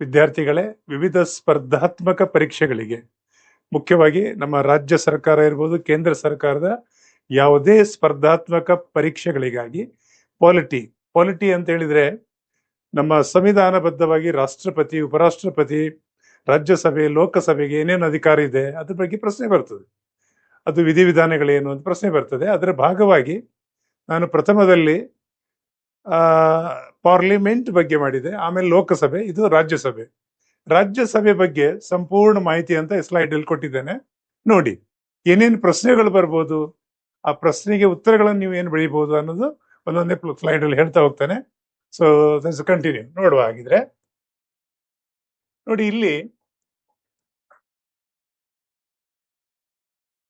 ವಿದ್ಯಾರ್ಥಿಗಳೇ, ವಿವಿಧ ಸ್ಪರ್ಧಾತ್ಮಕ ಪರೀಕ್ಷೆಗಳಿಗೆ ಮುಖ್ಯವಾಗಿ ನಮ್ಮ ರಾಜ್ಯ ಸರ್ಕಾರ ಇರ್ಬೋದು, ಕೇಂದ್ರ ಸರ್ಕಾರದ ಯಾವುದೇ ಸ್ಪರ್ಧಾತ್ಮಕ ಪರೀಕ್ಷೆಗಳಿಗಾಗಿ ಪಾಲಿಟಿ ಅಂತ ಹೇಳಿದ್ರೆ ನಮ್ಮ ಸಂವಿಧಾನಬದ್ಧವಾಗಿ ರಾಷ್ಟ್ರಪತಿ, ಉಪರಾಷ್ಟ್ರಪತಿ, ರಾಜ್ಯಸಭೆ, ಲೋಕಸಭೆಗೆ ಏನೇನು ಅಧಿಕಾರ ಇದೆ ಅದ್ರ ಬಗ್ಗೆ ಪ್ರಶ್ನೆ ಬರ್ತದೆ. ಅದು ವಿಧಿವಿಧಾನಗಳೇನು ಅಂತ ಪ್ರಶ್ನೆ ಬರ್ತದೆ. ಅದರ ಭಾಗವಾಗಿ ನಾನು ಪ್ರಥಮದಲ್ಲಿ ಪಾರ್ಲಿಮೆಂಟ್ ಬಗ್ಗೆ ಮಾಡಿದೆ, ಆಮೇಲೆ ಲೋಕಸಭೆ, ಇದು ರಾಜ್ಯಸಭೆ. ರಾಜ್ಯಸಭೆ ಬಗ್ಗೆ ಸಂಪೂರ್ಣ ಮಾಹಿತಿ ಅಂತ ಸ್ಲೈಡ್ ಅಲ್ಲಿ ಕೊಟ್ಟಿದ್ದೇನೆ. ನೋಡಿ ಏನೇನು ಪ್ರಶ್ನೆಗಳು ಬರ್ಬೋದು, ಆ ಪ್ರಶ್ನೆಗೆ ಉತ್ತರಗಳನ್ನು ನೀವು ಏನು ಬೆಳಿಬಹುದು ಅನ್ನೋದು ಒಂದೊಂದೇ ಸ್ಲೈಡ್ ಅಲ್ಲಿ ಹೇಳ್ತಾ ಹೋಗ್ತಾನೆ. ಸೊ ಕಂಟಿನ್ಯೂ ನೋಡುವ. ಹಾಗಿದ್ರೆ ನೋಡಿ, ಇಲ್ಲಿ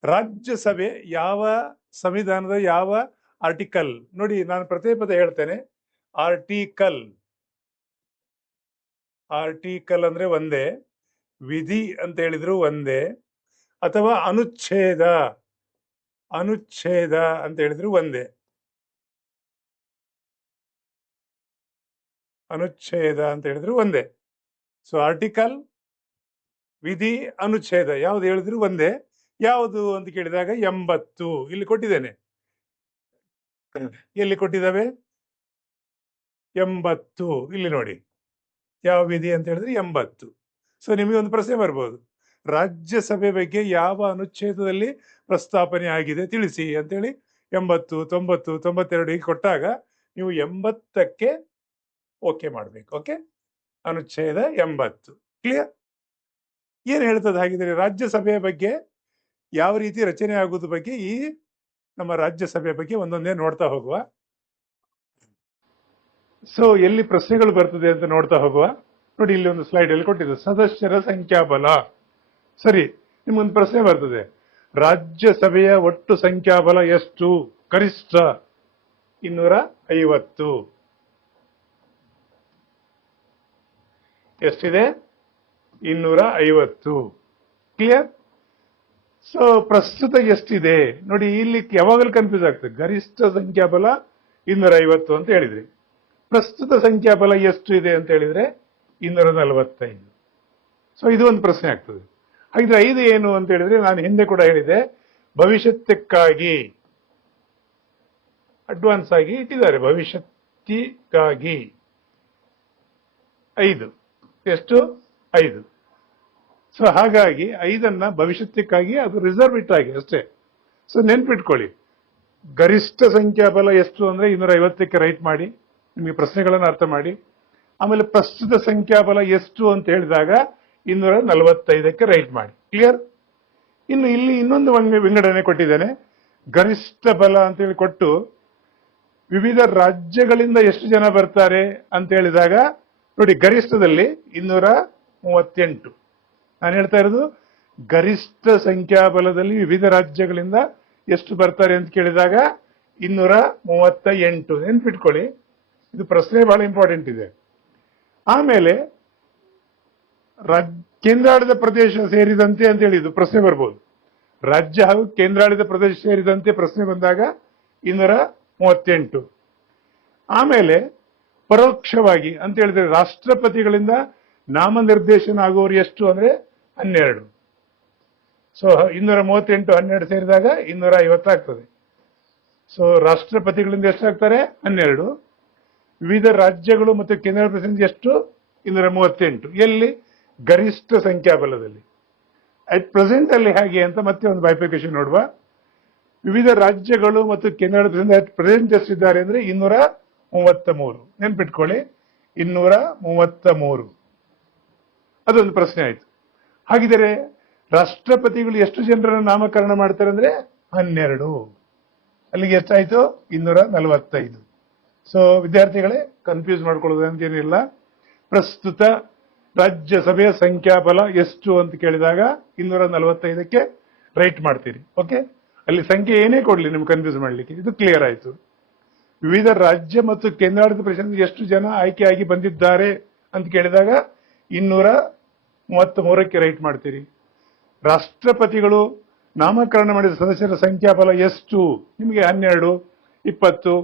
ರಾಜ್ಯಸಭೆ ಯಾವ ಸಂವಿಧಾನದ ಯಾವ ಆರ್ಟಿಕಲ್ ನೋಡಿ, ನಾನು ಪ್ರತಿ ಪದ ಹೇಳ್ತೇನೆ. ಆರ್ಟಿಕಲ್ ಅಂದ್ರೆ ಒಂದೇ, ವಿಧಿ ಅಂತ ಹೇಳಿದ್ರು ಒಂದೇ, ಅಥವಾ ಅನುಚ್ಛೇದ ಅಂತ ಹೇಳಿದ್ರು ಒಂದೇ. ಅನುಚ್ಛೇದ ಅಂತ ಹೇಳಿದ್ರು ಒಂದೇ. ಸೊ ಆರ್ಟಿಕಲ್, ವಿಧಿ, ಅನುಚ್ಛೇದ ಯಾವ್ದು ಹೇಳಿದ್ರು ಒಂದೇ. ಯಾವುದು ಅಂತ ಕೇಳಿದಾಗ 80 ಇಲ್ಲಿ ಕೊಟ್ಟಿದ್ದೇನೆ. ಎಲ್ಲಿ ಕೊಟ್ಟಿದ್ದಾವೆ? 80 ಇಲ್ಲಿ ನೋಡಿ. ಯಾವ ವಿಧಿ ಅಂತ ಹೇಳಿದ್ರೆ 80. ಸೊ ನಿಮಗೆ ಒಂದು ಪ್ರಶ್ನೆ ಬರ್ಬೋದು, ರಾಜ್ಯಸಭೆ ಬಗ್ಗೆ ಯಾವ ಅನುಚ್ಛೇದದಲ್ಲಿ ಪ್ರಸ್ತಾಪನೆ ಆಗಿದೆ ತಿಳಿಸಿ ಅಂತೇಳಿ 80, 90, 92 ಹೀಗೆ ಕೊಟ್ಟಾಗ ನೀವು 80ಕ್ಕೆ ಓಕೆ ಮಾಡ್ಬೇಕು. ಓಕೆ, ಅನುಚ್ಛೇದ 80 ಕ್ಲಿಯರ್. ಏನ್ ಹೇಳ್ತದೆ ಹಾಗಿದ್ರೆ ರಾಜ್ಯಸಭೆಯ ಬಗ್ಗೆ, ಯಾವ ರೀತಿ ರಚನೆ ಆಗೋದ್ರ ಬಗ್ಗೆ, ಈ ನಮ್ಮ ರಾಜ್ಯಸಭೆ ಬಗ್ಗೆ ಒಂದೊಂದೇ ನೋಡ್ತಾ ಹೋಗುವ. ಸೊ ಎಲ್ಲಿ ಪ್ರಶ್ನೆಗಳು ಬರ್ತದೆ ಅಂತ ನೋಡ್ತಾ ಹೋಗುವ. ನೋಡಿ, ಇಲ್ಲಿ ಒಂದು ಸ್ಲೈಡ್ ಅಲ್ಲಿ ಕೊಟ್ಟಿದೆ, ಸದಸ್ಯರ ಸಂಖ್ಯಾಬಲ. ಸರಿ, ನಿಮ್ಗೊಂದು ಪ್ರಶ್ನೆ ಬರ್ತದೆ, ರಾಜ್ಯಸಭೆಯ ಒಟ್ಟು ಸಂಖ್ಯಾಬಲ ಎಷ್ಟು? ಗರಿಷ್ಠ 250. ಎಷ್ಟಿದೆ? 250. ಕ್ಲಿಯರ್. ಸೊ ಪ್ರಸ್ತುತ ಎಷ್ಟಿದೆ ನೋಡಿ, ಇಲ್ಲಿ ಯಾವಾಗಲೂ ಕನ್ಫ್ಯೂಸ್ ಆಗ್ತದೆ. ಗರಿಷ್ಠ ಸಂಖ್ಯಾಬಲ 250 ಅಂತ ಹೇಳಿದ್ರಿ, ಪ್ರಸ್ತುತ ಸಂಖ್ಯಾಬಲ ಎಷ್ಟು ಇದೆ ಅಂತ ಹೇಳಿದ್ರೆ 245. ಸೊ ಇದು ಒಂದು ಪ್ರಶ್ನೆ ಆಗ್ತದೆ. ಹಾಗಿದ್ರೆ 5 ಏನು ಅಂತ ಹೇಳಿದ್ರೆ, ನಾನು ಹಿಂದೆ ಕೂಡ ಹೇಳಿದೆ, ಭವಿಷ್ಯಕ್ಕಾಗಿ ಅಡ್ವಾನ್ಸ್ ಆಗಿ ಇಟ್ಟಿದ್ದಾರೆ. ಭವಿಷ್ಯಕ್ಕಾಗಿ 5. ಎಷ್ಟು? 5. ಸೊ ಹಾಗಾಗಿ 5ಅನ್ನ ಭವಿಷ್ಯಕ್ಕಾಗಿ, ಅದು ರಿಸರ್ವ್ ಇಟ್ಟಾಗಿ ಅಷ್ಟೇ. ಸೊ ನೆನ್ಪಿಟ್ಕೊಳ್ಳಿ, ಗರಿಷ್ಠ ಸಂಖ್ಯಾಬಲ ಎಷ್ಟು ಅಂದ್ರೆ 250ಕ್ಕೆ ರೈಟ್ ಮಾಡಿ, ನಿಮಗೆ ಪ್ರಶ್ನೆಗಳನ್ನು ಅರ್ಥ ಮಾಡಿ. ಆಮೇಲೆ ಪ್ರಸ್ತುತ ಸಂಖ್ಯಾಬಲ ಎಷ್ಟು ಅಂತ ಹೇಳಿದಾಗ 245ಕ್ಕೆ ರೈಟ್ ಮಾಡಿ. ಕ್ಲಿಯರ್. ಇನ್ನು ಇಲ್ಲಿ ಇನ್ನೊಂದು ವಿಂಗಡಣೆ ಕೊಟ್ಟಿದ್ದೇನೆ, ಗರಿಷ್ಠ ಬಲ ಅಂತ ಹೇಳಿ ಕೊಟ್ಟು ವಿವಿಧ ರಾಜ್ಯಗಳಿಂದ ಎಷ್ಟು ಜನ ಬರ್ತಾರೆ ಅಂತ ಹೇಳಿದಾಗ ನೋಡಿ, ಗರಿಷ್ಠದಲ್ಲಿ 238. ನಾನು ಹೇಳ್ತಾ ಇರೋದು ಗರಿಷ್ಠ ಸಂಖ್ಯಾಬಲದಲ್ಲಿ ವಿವಿಧ ರಾಜ್ಯಗಳಿಂದ ಎಷ್ಟು ಬರ್ತಾರೆ ಅಂತ ಕೇಳಿದಾಗ 238. ನೆನ್ಪಿಟ್ಕೊಳ್ಳಿ, ಇದು ಪ್ರಶ್ನೆ ಬಹಳ ಇಂಪಾರ್ಟೆಂಟ್ ಇದೆ. ಆಮೇಲೆ ಕೇಂದ್ರಾಡಳಿತ ಪ್ರದೇಶ ಸೇರಿದಂತೆ ಅಂತ ಹೇಳಿ ಇದು ಪ್ರಶ್ನೆ ಬರ್ಬೋದು. ರಾಜ್ಯ ಹಾಗೂ ಕೇಂದ್ರಾಡಳಿತ ಪ್ರದೇಶ ಸೇರಿದಂತೆ ಪ್ರಶ್ನೆ ಬಂದಾಗ 238. ಆಮೇಲೆ ಪರೋಕ್ಷವಾಗಿ ಅಂತ ಹೇಳಿದ್ರೆ ರಾಷ್ಟ್ರಪತಿಗಳಿಂದ ನಾಮನಿರ್ದೇಶನ ಆಗುವವರು ಎಷ್ಟು ಅಂದ್ರೆ 12. ಸೊ 238 12 ಸೇರಿದಾಗ 250 ಆಗ್ತದೆ. ಸೊ ರಾಷ್ಟ್ರಪತಿಗಳಿಂದ ಎಷ್ಟಾಗ್ತಾರೆ? 12. ವಿವಿಧ ರಾಜ್ಯಗಳು ಮತ್ತು ಕೇಂದ್ರ ಪ್ರದೇಶದಿಂದ ಎಷ್ಟು? 238. ಎಲ್ಲಿ? ಗರಿಷ್ಠ ಸಂಖ್ಯಾಬಲದಲ್ಲಿ. ಅಟ್ ಪ್ರೆಸೆಂಟ್ ಅಲ್ಲಿ ಹೇಗೆ ಅಂತ ಮತ್ತೆ ಒಂದು ಬೈಫಿಕೇಶನ್ ನೋಡುವ. ವಿವಿಧ ರಾಜ್ಯಗಳು ಮತ್ತು ಕೇಂದ್ರಾಡಳಿತ ಪ್ರದೇಶದಿಂದ ಅಟ್ ಪ್ರೆಸೆಂಟ್ ಎಷ್ಟಿದ್ದಾರೆ ಅಂದ್ರೆ 233. ನೆನ್ಪಿಟ್ಕೊಳ್ಳಿ, 233. ಅದೊಂದು ಪ್ರಶ್ನೆ ಆಯ್ತು. ಹಾಗಿದ್ರೆ ರಾಷ್ಟ್ರಪತಿಗಳು ಎಷ್ಟು ಜನರನ್ನ ನಾಮಕರಣ ಮಾಡ್ತಾರೆ ಅಂದ್ರೆ 12. ಅಲ್ಲಿಗೆ ಎಷ್ಟಾಯ್ತು? 245. ಸೊ ವಿದ್ಯಾರ್ಥಿಗಳೇ, ಕನ್ಫ್ಯೂಸ್ ಮಾಡ್ಕೊಳ್ಳೋದು ಅಂತೇನಿಲ್ಲ. ಪ್ರಸ್ತುತ ರಾಜ್ಯಸಭೆಯ ಸಂಖ್ಯಾಬಲ ಎಷ್ಟು ಅಂತ ಕೇಳಿದಾಗ 245ಕ್ಕೆ ರೈಟ್ ಮಾಡ್ತೀರಿ. ಓಕೆ, ಅಲ್ಲಿ ಸಂಖ್ಯೆ ಏನೇ ಕೊಡ್ಲಿ ನಿಮ್ಗೆ ಕನ್ಫ್ಯೂಸ್ ಮಾಡ್ಲಿಕ್ಕೆ, ಇದು ಕ್ಲಿಯರ್ ಆಯ್ತು. ವಿವಿಧ ರಾಜ್ಯ ಮತ್ತು ಕೇಂದ್ರಾಡಳಿತ ಪ್ರದೇಶದಿಂದ ಎಷ್ಟು ಜನ ಆಯ್ಕೆಯಾಗಿ ಬಂದಿದ್ದಾರೆ ಅಂತ ಕೇಳಿದಾಗ 233ಕ್ಕೆ ರೈಟ್ ಮಾಡ್ತೀರಿ. ರಾಷ್ಟ್ರಪತಿಗಳು ನಾಮಕರಣ ಮಾಡಿದ ಸದಸ್ಯರ ಸಂಖ್ಯಾಬಲ ಎಷ್ಟು? ನಿಮಗೆ 12, 20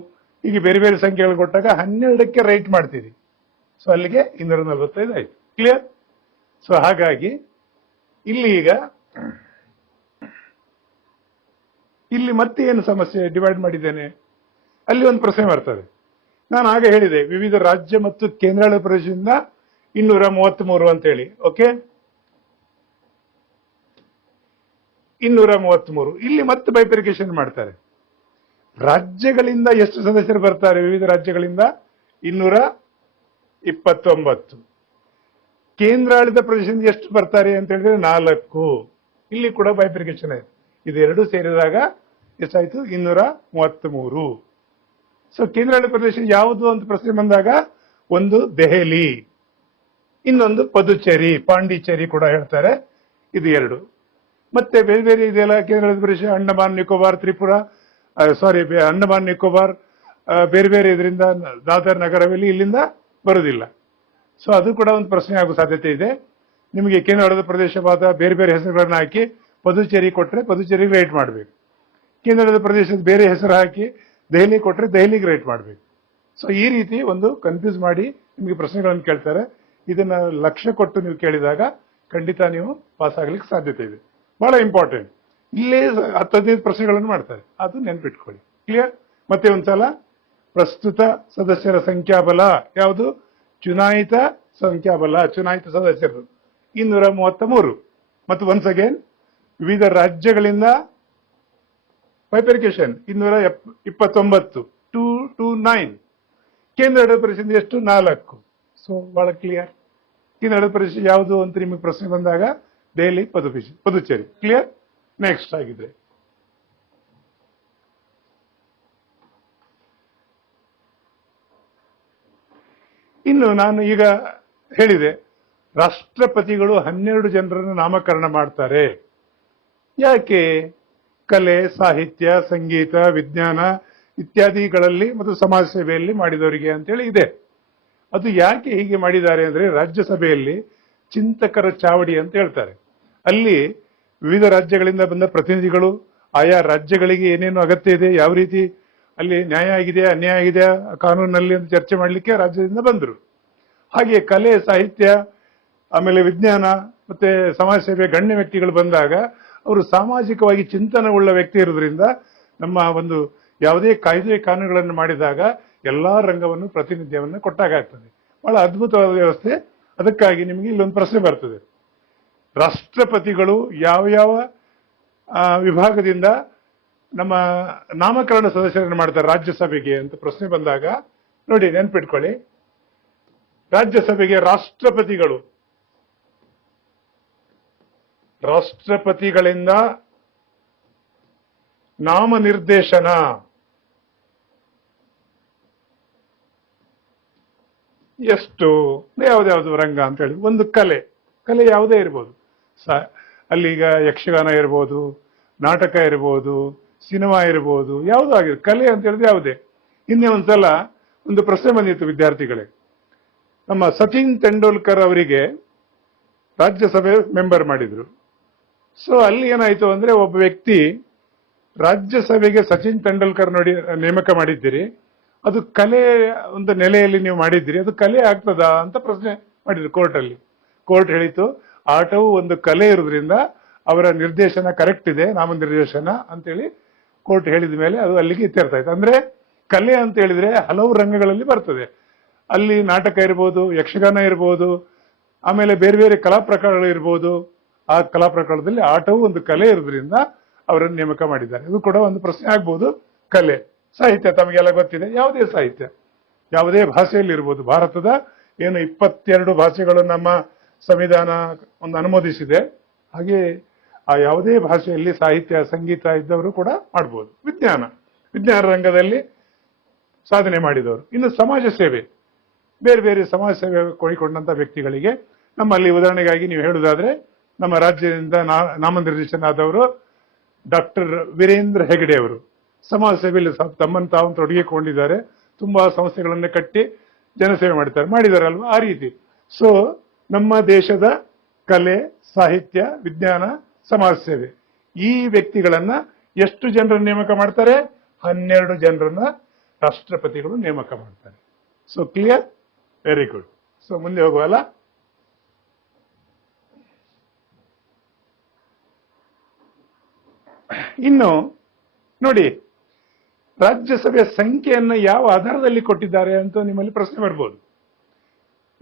ಹೀಗೆ ಬೇರೆ ಬೇರೆ ಸಂಖ್ಯೆಗಳು ಕೊಟ್ಟಾಗ 12ಕ್ಕೆ ರೈಟ್ ಮಾಡ್ತೀರಿ. ಸೊ ಅಲ್ಲಿಗೆ 245 ಆಯ್ತು. ಕ್ಲಿಯರ್? ಸೊ ಹಾಗಾಗಿ ಇಲ್ಲಿ ಈಗ ಇಲ್ಲಿ ಮತ್ತೆ ಏನು ಸಮಸ್ಯೆ, ಡಿವೈಡ್ ಮಾಡಿದ್ದೇನೆ, ಅಲ್ಲಿ ಒಂದು ಪ್ರಶ್ನೆ ಬರ್ತದೆ. ನಾನು ಆಗ ಹೇಳಿದೆ ವಿವಿಧ ರಾಜ್ಯ ಮತ್ತು ಕೇಂದ್ರಾಡಳಿತ ಪ್ರದೇಶದಿಂದ 233 ಅಂತ ಹೇಳಿ. ಓಕೆ, 233. ಇಲ್ಲಿ ಮತ್ತೆ ಬೈಫರ್ಕೇಶನ್ ಮಾಡ್ತಾರೆ. ರಾಜ್ಯಗಳಿಂದ ಎಷ್ಟು ಸದಸ್ಯರು ಬರ್ತಾರೆ? ವಿವಿಧ ರಾಜ್ಯಗಳಿಂದ 229. ಕೇಂದ್ರಾಡಳಿತ ಪ್ರದೇಶದಿಂದ ಎಷ್ಟು ಬರ್ತಾರೆ ಅಂತ ಹೇಳಿದ್ರೆ 4. ಇಲ್ಲಿ ಕೂಡ ಬೈಫರ್ಕೇಶನ್ ಆಯ್ತು. ಇದೆರಡು ಸೇರಿದಾಗ ಎಷ್ಟಾಯ್ತು? 233. ಸೊ ಕೇಂದ್ರಾಡಳಿತ ಪ್ರದೇಶ ಯಾವುದು ಅಂತ ಪ್ರಶ್ನೆ ಬಂದಾಗ ಒಂದು ದೆಹಲಿ, ಇನ್ನೊಂದು ಪದುಚೇರಿ, ಪಾಂಡಿಚೇರಿ ಕೂಡ ಹೇಳ್ತಾರೆ. ಇದು 2. ಮತ್ತೆ ಬೇರೆ ಬೇರೆ ಇದೆಯಲ್ಲ ಕೇಂದ್ರಾಡಳಿತ ಪ್ರದೇಶ, ಅಂಡಮಾನ್ ನಿಕೋಬಾರ್, ತ್ರಿಪುರ, ಅಂಡಮಾನ್ ನಿಕೋಬಾರ್, ಬೇರೆ ಬೇರೆ ಇದರಿಂದ ದಾದರ್ ನಗರ ಹವೇಲಿ ಇಲ್ಲಿಂದ ಬರುವುದಿಲ್ಲ. ಸೊ ಅದು ಕೂಡ ಒಂದು ಪ್ರಶ್ನೆ ಆಗುವ ಸಾಧ್ಯತೆ ಇದೆ. ನಿಮಗೆ ಕೇಂದ್ರಾಡಳಿತ ಪ್ರದೇಶವಾದ ಬೇರೆ ಬೇರೆ ಹೆಸರುಗಳನ್ನ ಹಾಕಿ ಪದುಚೇರಿ ಕೊಟ್ಟರೆ ಪದುಚೇರಿಗೆ ರೇಟ್ ಮಾಡಬೇಕು. ಕೇಂದ್ರಾಡಳಿತ ಪ್ರದೇಶದ ಬೇರೆ ಹೆಸರು ಹಾಕಿ ದೆಹಲಿ ಕೊಟ್ಟರೆ ದೆಹಲಿಗೆ ರೇಟ್ ಮಾಡಬೇಕು. ಸೊ ಈ ರೀತಿ ಒಂದು ಕನ್ಫ್ಯೂಸ್ ಮಾಡಿ ನಿಮಗೆ ಪ್ರಶ್ನೆಗಳನ್ನು ಕೇಳ್ತಾರೆ. ಇದನ್ನ ಲಕ್ಷ್ಯ ಕೊಟ್ಟು ನೀವು ಕೇಳಿದಾಗ ಖಂಡಿತ ನೀವು ಪಾಸ್ ಆಗ್ಲಿಕ್ಕೆ ಸಾಧ್ಯತೆ ಇದೆ. ಬಹಳ ಇಂಪಾರ್ಟೆಂಟ್. ಇಲ್ಲೇ 10-15 ಪ್ರಶ್ನೆಗಳನ್ನು ಮಾಡ್ತಾರೆ, ಅದು ನೆನ್ಪಿಟ್ಕೊಳ್ಳಿ. ಕ್ಲಿಯರ್? ಮತ್ತೆ ಒಂದ್ಸಲ ಪ್ರಸ್ತುತ ಸದಸ್ಯರ ಸಂಖ್ಯಾಬಲ ಯಾವುದು? ಚುನಾಯಿತ ಸಂಖ್ಯಾಬಲ, ಚುನಾಯಿತ ಸದಸ್ಯರು 233. ಮತ್ತು ಒನ್ಸ್ ಅಗೇನ್ ವಿವಿಧ ರಾಜ್ಯಗಳಿಂದ ಬೈಫರ್ಕೇಶನ್ 229, 229. ಕೇಂದ್ರಾಡಳಿತ ಪ್ರದೇಶದಿಂದ ಎಷ್ಟು? 4. ಸೊ ಬಹಳ ಕ್ಲಿಯರ್. ಕೇಂದ್ರಾಡಳಿತ ಪ್ರದೇಶ ಯಾವುದು ಅಂತ ನಿಮಗೆ ಪ್ರಶ್ನೆ ಬಂದಾಗ ದೆಹಲಿ, ಪದುಚೇರಿ. ಕ್ಲಿಯರ್? ನೆಕ್ಸ್ಟ್ ಆಗಿದ್ರೆ ಇನ್ನು ನಾನು ಈಗ ಹೇಳಿದೆ ರಾಷ್ಟ್ರಪತಿಗಳು 12 ಜನರನ್ನು ನಾಮಕರಣ ಮಾಡ್ತಾರೆ. ಯಾಕೆ? ಕಲೆ, ಸಾಹಿತ್ಯ, ಸಂಗೀತ, ವಿಜ್ಞಾನ ಇತ್ಯಾದಿಗಳಲ್ಲಿ ಮತ್ತು ಸಮಾಜ ಸೇವೆಯಲ್ಲಿ ಮಾಡಿದವರಿಗೆ ಅಂತೇಳಿ ಇದೆ. ಅದು ಯಾಕೆ ಹೀಗೆ ಮಾಡಿದ್ದಾರೆ ಅಂದ್ರೆ ರಾಜ್ಯಸಭೆಯಲ್ಲಿ ಚಿಂತಕರ ಚಾವಡಿ ಅಂತ ಹೇಳ್ತಾರೆ. ಅಲ್ಲಿ ವಿವಿಧ ರಾಜ್ಯಗಳಿಂದ ಬಂದ ಪ್ರತಿನಿಧಿಗಳು ಆಯಾ ರಾಜ್ಯಗಳಿಗೆ ಏನೇನು ಅಗತ್ಯ ಇದೆ, ಯಾವ ರೀತಿ ಅಲ್ಲಿ ನ್ಯಾಯ ಆಗಿದೆಯಾ ಅನ್ಯಾಯ ಆಗಿದೆಯಾ ಕಾನೂನಿನಲ್ಲಿ ಅಂತ ಚರ್ಚೆ ಮಾಡಲಿಕ್ಕೆ ರಾಜ್ಯದಿಂದ ಬಂದರು. ಹಾಗೆ ಕಲೆ, ಸಾಹಿತ್ಯ, ಆಮೇಲೆ ವಿಜ್ಞಾನ ಮತ್ತೆ ಸಮಾಜ ಸೇವೆ ಗಣ್ಯ ವ್ಯಕ್ತಿಗಳು ಬಂದಾಗ ಅವರು ಸಾಮಾಜಿಕವಾಗಿ ಚಿಂತನೆ ಉಳ್ಳ ವ್ಯಕ್ತಿ ಇರೋದ್ರಿಂದ ನಮ್ಮ ಒಂದು ಯಾವುದೇ ಕಾಯ್ದೆ ಕಾನೂನುಗಳನ್ನು ಮಾಡಿದಾಗ ಎಲ್ಲಾ ರಂಗವನ್ನು ಪ್ರಾತಿನಿಧ್ಯವನ್ನು ಕೊಟ್ಟಾಗ್ತದೆ. ಬಹಳ ಅದ್ಭುತವಾದ ವ್ಯವಸ್ಥೆ. ಅದಕ್ಕಾಗಿ ನಿಮಗೆ ಇಲ್ಲೊಂದು ಪ್ರಶ್ನೆ ಬರ್ತದೆ, ರಾಷ್ಟ್ರಪತಿಗಳು ಯಾವ ಯಾವ ವಿಭಾಗದಿಂದ ನಮ್ಮ ನಾಮಕರಣ ಸದಸ್ಯರನ್ನು ಮಾಡ್ತಾರೆ ರಾಜ್ಯಸಭೆಗೆ ಅಂತ ಪ್ರಶ್ನೆ ಬಂದಾಗ ನೋಡಿ ನೆನ್ಪಿಟ್ಕೊಳ್ಳಿ, ರಾಜ್ಯಸಭೆಗೆ ರಾಷ್ಟ್ರಪತಿಗಳಿಂದ ನಾಮನಿರ್ದೇಶನ ಎಷ್ಟು, ಯಾವ್ದಾವ್ದು ರಂಗ ಅಂತ ಹೇಳಿ. ಒಂದು ಕಲೆ ಯಾವುದೇ ಇರ್ಬೋದು, ಅಲ್ಲಿ ಈಗ ಯಕ್ಷಗಾನ ಇರ್ಬೋದು, ನಾಟಕ ಇರ್ಬೋದು, ಸಿನಿಮಾ ಇರ್ಬೋದು, ಯಾವುದೋ ಆಗಿದೆ. ಕಲೆ ಅಂತ ಹೇಳಿದ್ರೆ ಯಾವುದೇ. ಹಿಂದೆ ಒಂದ್ಸಲ ಒಂದು ಪ್ರಶ್ನೆ ಬಂದಿತ್ತು ವಿದ್ಯಾರ್ಥಿಗಳೇ, ನಮ್ಮ ಸಚಿನ್ ತೆಂಡೂಲ್ಕರ್ ಅವರಿಗೆ ರಾಜ್ಯಸಭೆ ಮೆಂಬರ್ ಮಾಡಿದ್ರು. ಸೊ ಅಲ್ಲಿ ಏನಾಯ್ತು ಅಂದ್ರೆ ಒಬ್ಬ ವ್ಯಕ್ತಿ ರಾಜ್ಯಸಭೆಗೆ ಸಚಿನ್ ತೆಂಡೂಲ್ಕರ್ ನೋಡಿ ನೇಮಕ ಮಾಡಿದ್ದೀರಿ, ಅದು ಕಲೆ ಒಂದು ನೆಲೆಯಲ್ಲಿ ನೀವು ಮಾಡಿದ್ದೀರಿ, ಅದು ಕಲೆ ಆಗ್ತದಾ ಅಂತ ಪ್ರಶ್ನೆ ಮಾಡಿದ್ರು ಕೋರ್ಟ್ ಅಲ್ಲಿ. ಕೋರ್ಟ್ ಹೇಳಿತು ಆಟವು ಒಂದು ಕಲೆ ಇರೋದ್ರಿಂದ ಅವರ ನಿರ್ದೇಶನ ಕರೆಕ್ಟ್ ಇದೆ, ನಾಮನಿರ್ದೇಶನ ಅಂತೇಳಿ ಕೋರ್ಟ್ ಹೇಳಿದ ಮೇಲೆ ಅದು ಅಲ್ಲಿಗೆ ಇತ್ಯರ್ಥ ಆಯ್ತು. ಅಂದ್ರೆ ಕಲೆ ಅಂತ ಹೇಳಿದ್ರೆ ಹಲವು ರಂಗಗಳಲ್ಲಿ ಬರ್ತದೆ. ಅಲ್ಲಿ ನಾಟಕ ಇರ್ಬೋದು, ಯಕ್ಷಗಾನ ಇರ್ಬೋದು, ಆಮೇಲೆ ಬೇರೆ ಬೇರೆ ಕಲಾ ಪ್ರಕಾರಗಳು ಇರ್ಬೋದು. ಆ ಕಲಾ ಪ್ರಕಾರದಲ್ಲಿ ಆಟವು ಒಂದು ಕಲೆ ಇರೋದ್ರಿಂದ ಅವರನ್ನು ನೇಮಕ ಮಾಡಿದ್ದಾರೆ. ಇದು ಕೂಡ ಒಂದು ಪ್ರಶ್ನೆ ಆಗ್ಬೋದು. ಕಲೆ, ಸಾಹಿತ್ಯ ತಮಗೆಲ್ಲ ಗೊತ್ತಿದೆ, ಯಾವುದೇ ಸಾಹಿತ್ಯ ಯಾವುದೇ ಭಾಷೆಯಲ್ಲಿ ಇರ್ಬೋದು. ಭಾರತದ ಏನು 22 ಭಾಷೆಗಳು ನಮ್ಮ ಸಂವಿಧಾನ ಒಂದು ಅನುಮೋದಿಸಿದೆ, ಹಾಗೆ ಆ ಯಾವುದೇ ಭಾಷೆಯಲ್ಲಿ ಸಾಹಿತ್ಯ ಸಂಗೀತ ಇದ್ದವರು ಕೂಡ ಮಾಡ್ಬೋದು. ವಿಜ್ಞಾನ ರಂಗದಲ್ಲಿ ಸಾಧನೆ ಮಾಡಿದವರು. ಇನ್ನು ಸಮಾಜ ಸೇವೆ, ಬೇರೆ ಬೇರೆ ಸಮಾಜ ಸೇವೆ ಕೊಡಿಕೊಂಡಂತ ವ್ಯಕ್ತಿಗಳಿಗೆ ನಮ್ಮಲ್ಲಿ ಉದಾಹರಣೆಗಾಗಿ ನೀವು ಹೇಳುವುದಾದ್ರೆ ನಮ್ಮ ರಾಜ್ಯದಿಂದ ನಾಮನಿರ್ದೇಶನ ಆದವರು ಡಾಕ್ಟರ್ ವೀರೇಂದ್ರ ಹೆಗಡೆ ಅವರು ಸಮಾಜ ಸೇವೆಯಲ್ಲಿ ತಮ್ಮನ್ನು ತಾವು ತೊಡಗಿಕೊಂಡಿದ್ದಾರೆ. ತುಂಬಾ ಸಂಸ್ಥೆಗಳನ್ನು ಕಟ್ಟಿ ಜನಸೇವೆ ಮಾಡಿದಾರಲ್ವಾ, ಆ ರೀತಿ. ಸೊ ನಮ್ಮ ದೇಶದ ಕಲೆ, ಸಾಹಿತ್ಯ, ವಿಜ್ಞಾನ, ಸಮಾಜ ಸೇವೆ ಈ ವ್ಯಕ್ತಿಗಳನ್ನ ಎಷ್ಟು ಜನರನ್ನು ನೇಮಕ ಮಾಡ್ತಾರೆ? 12 ಜನರನ್ನ ರಾಷ್ಟ್ರಪತಿಗಳು ನೇಮಕ ಮಾಡ್ತಾರೆ. So clear? Very good. So ಮುಂದೆ ಹೋಗುವಲ್ಲ. ಇನ್ನು ನೋಡಿ, ರಾಜ್ಯಸಭೆಯ ಸಂಖ್ಯೆಯನ್ನು ಯಾವ ಆಧಾರದಲ್ಲಿ ಕೊಟ್ಟಿದ್ದಾರೆ ಅಂತ ನಿಮ್ಮಲ್ಲಿ ಪ್ರಶ್ನೆ ಬರ್ಬೋದು.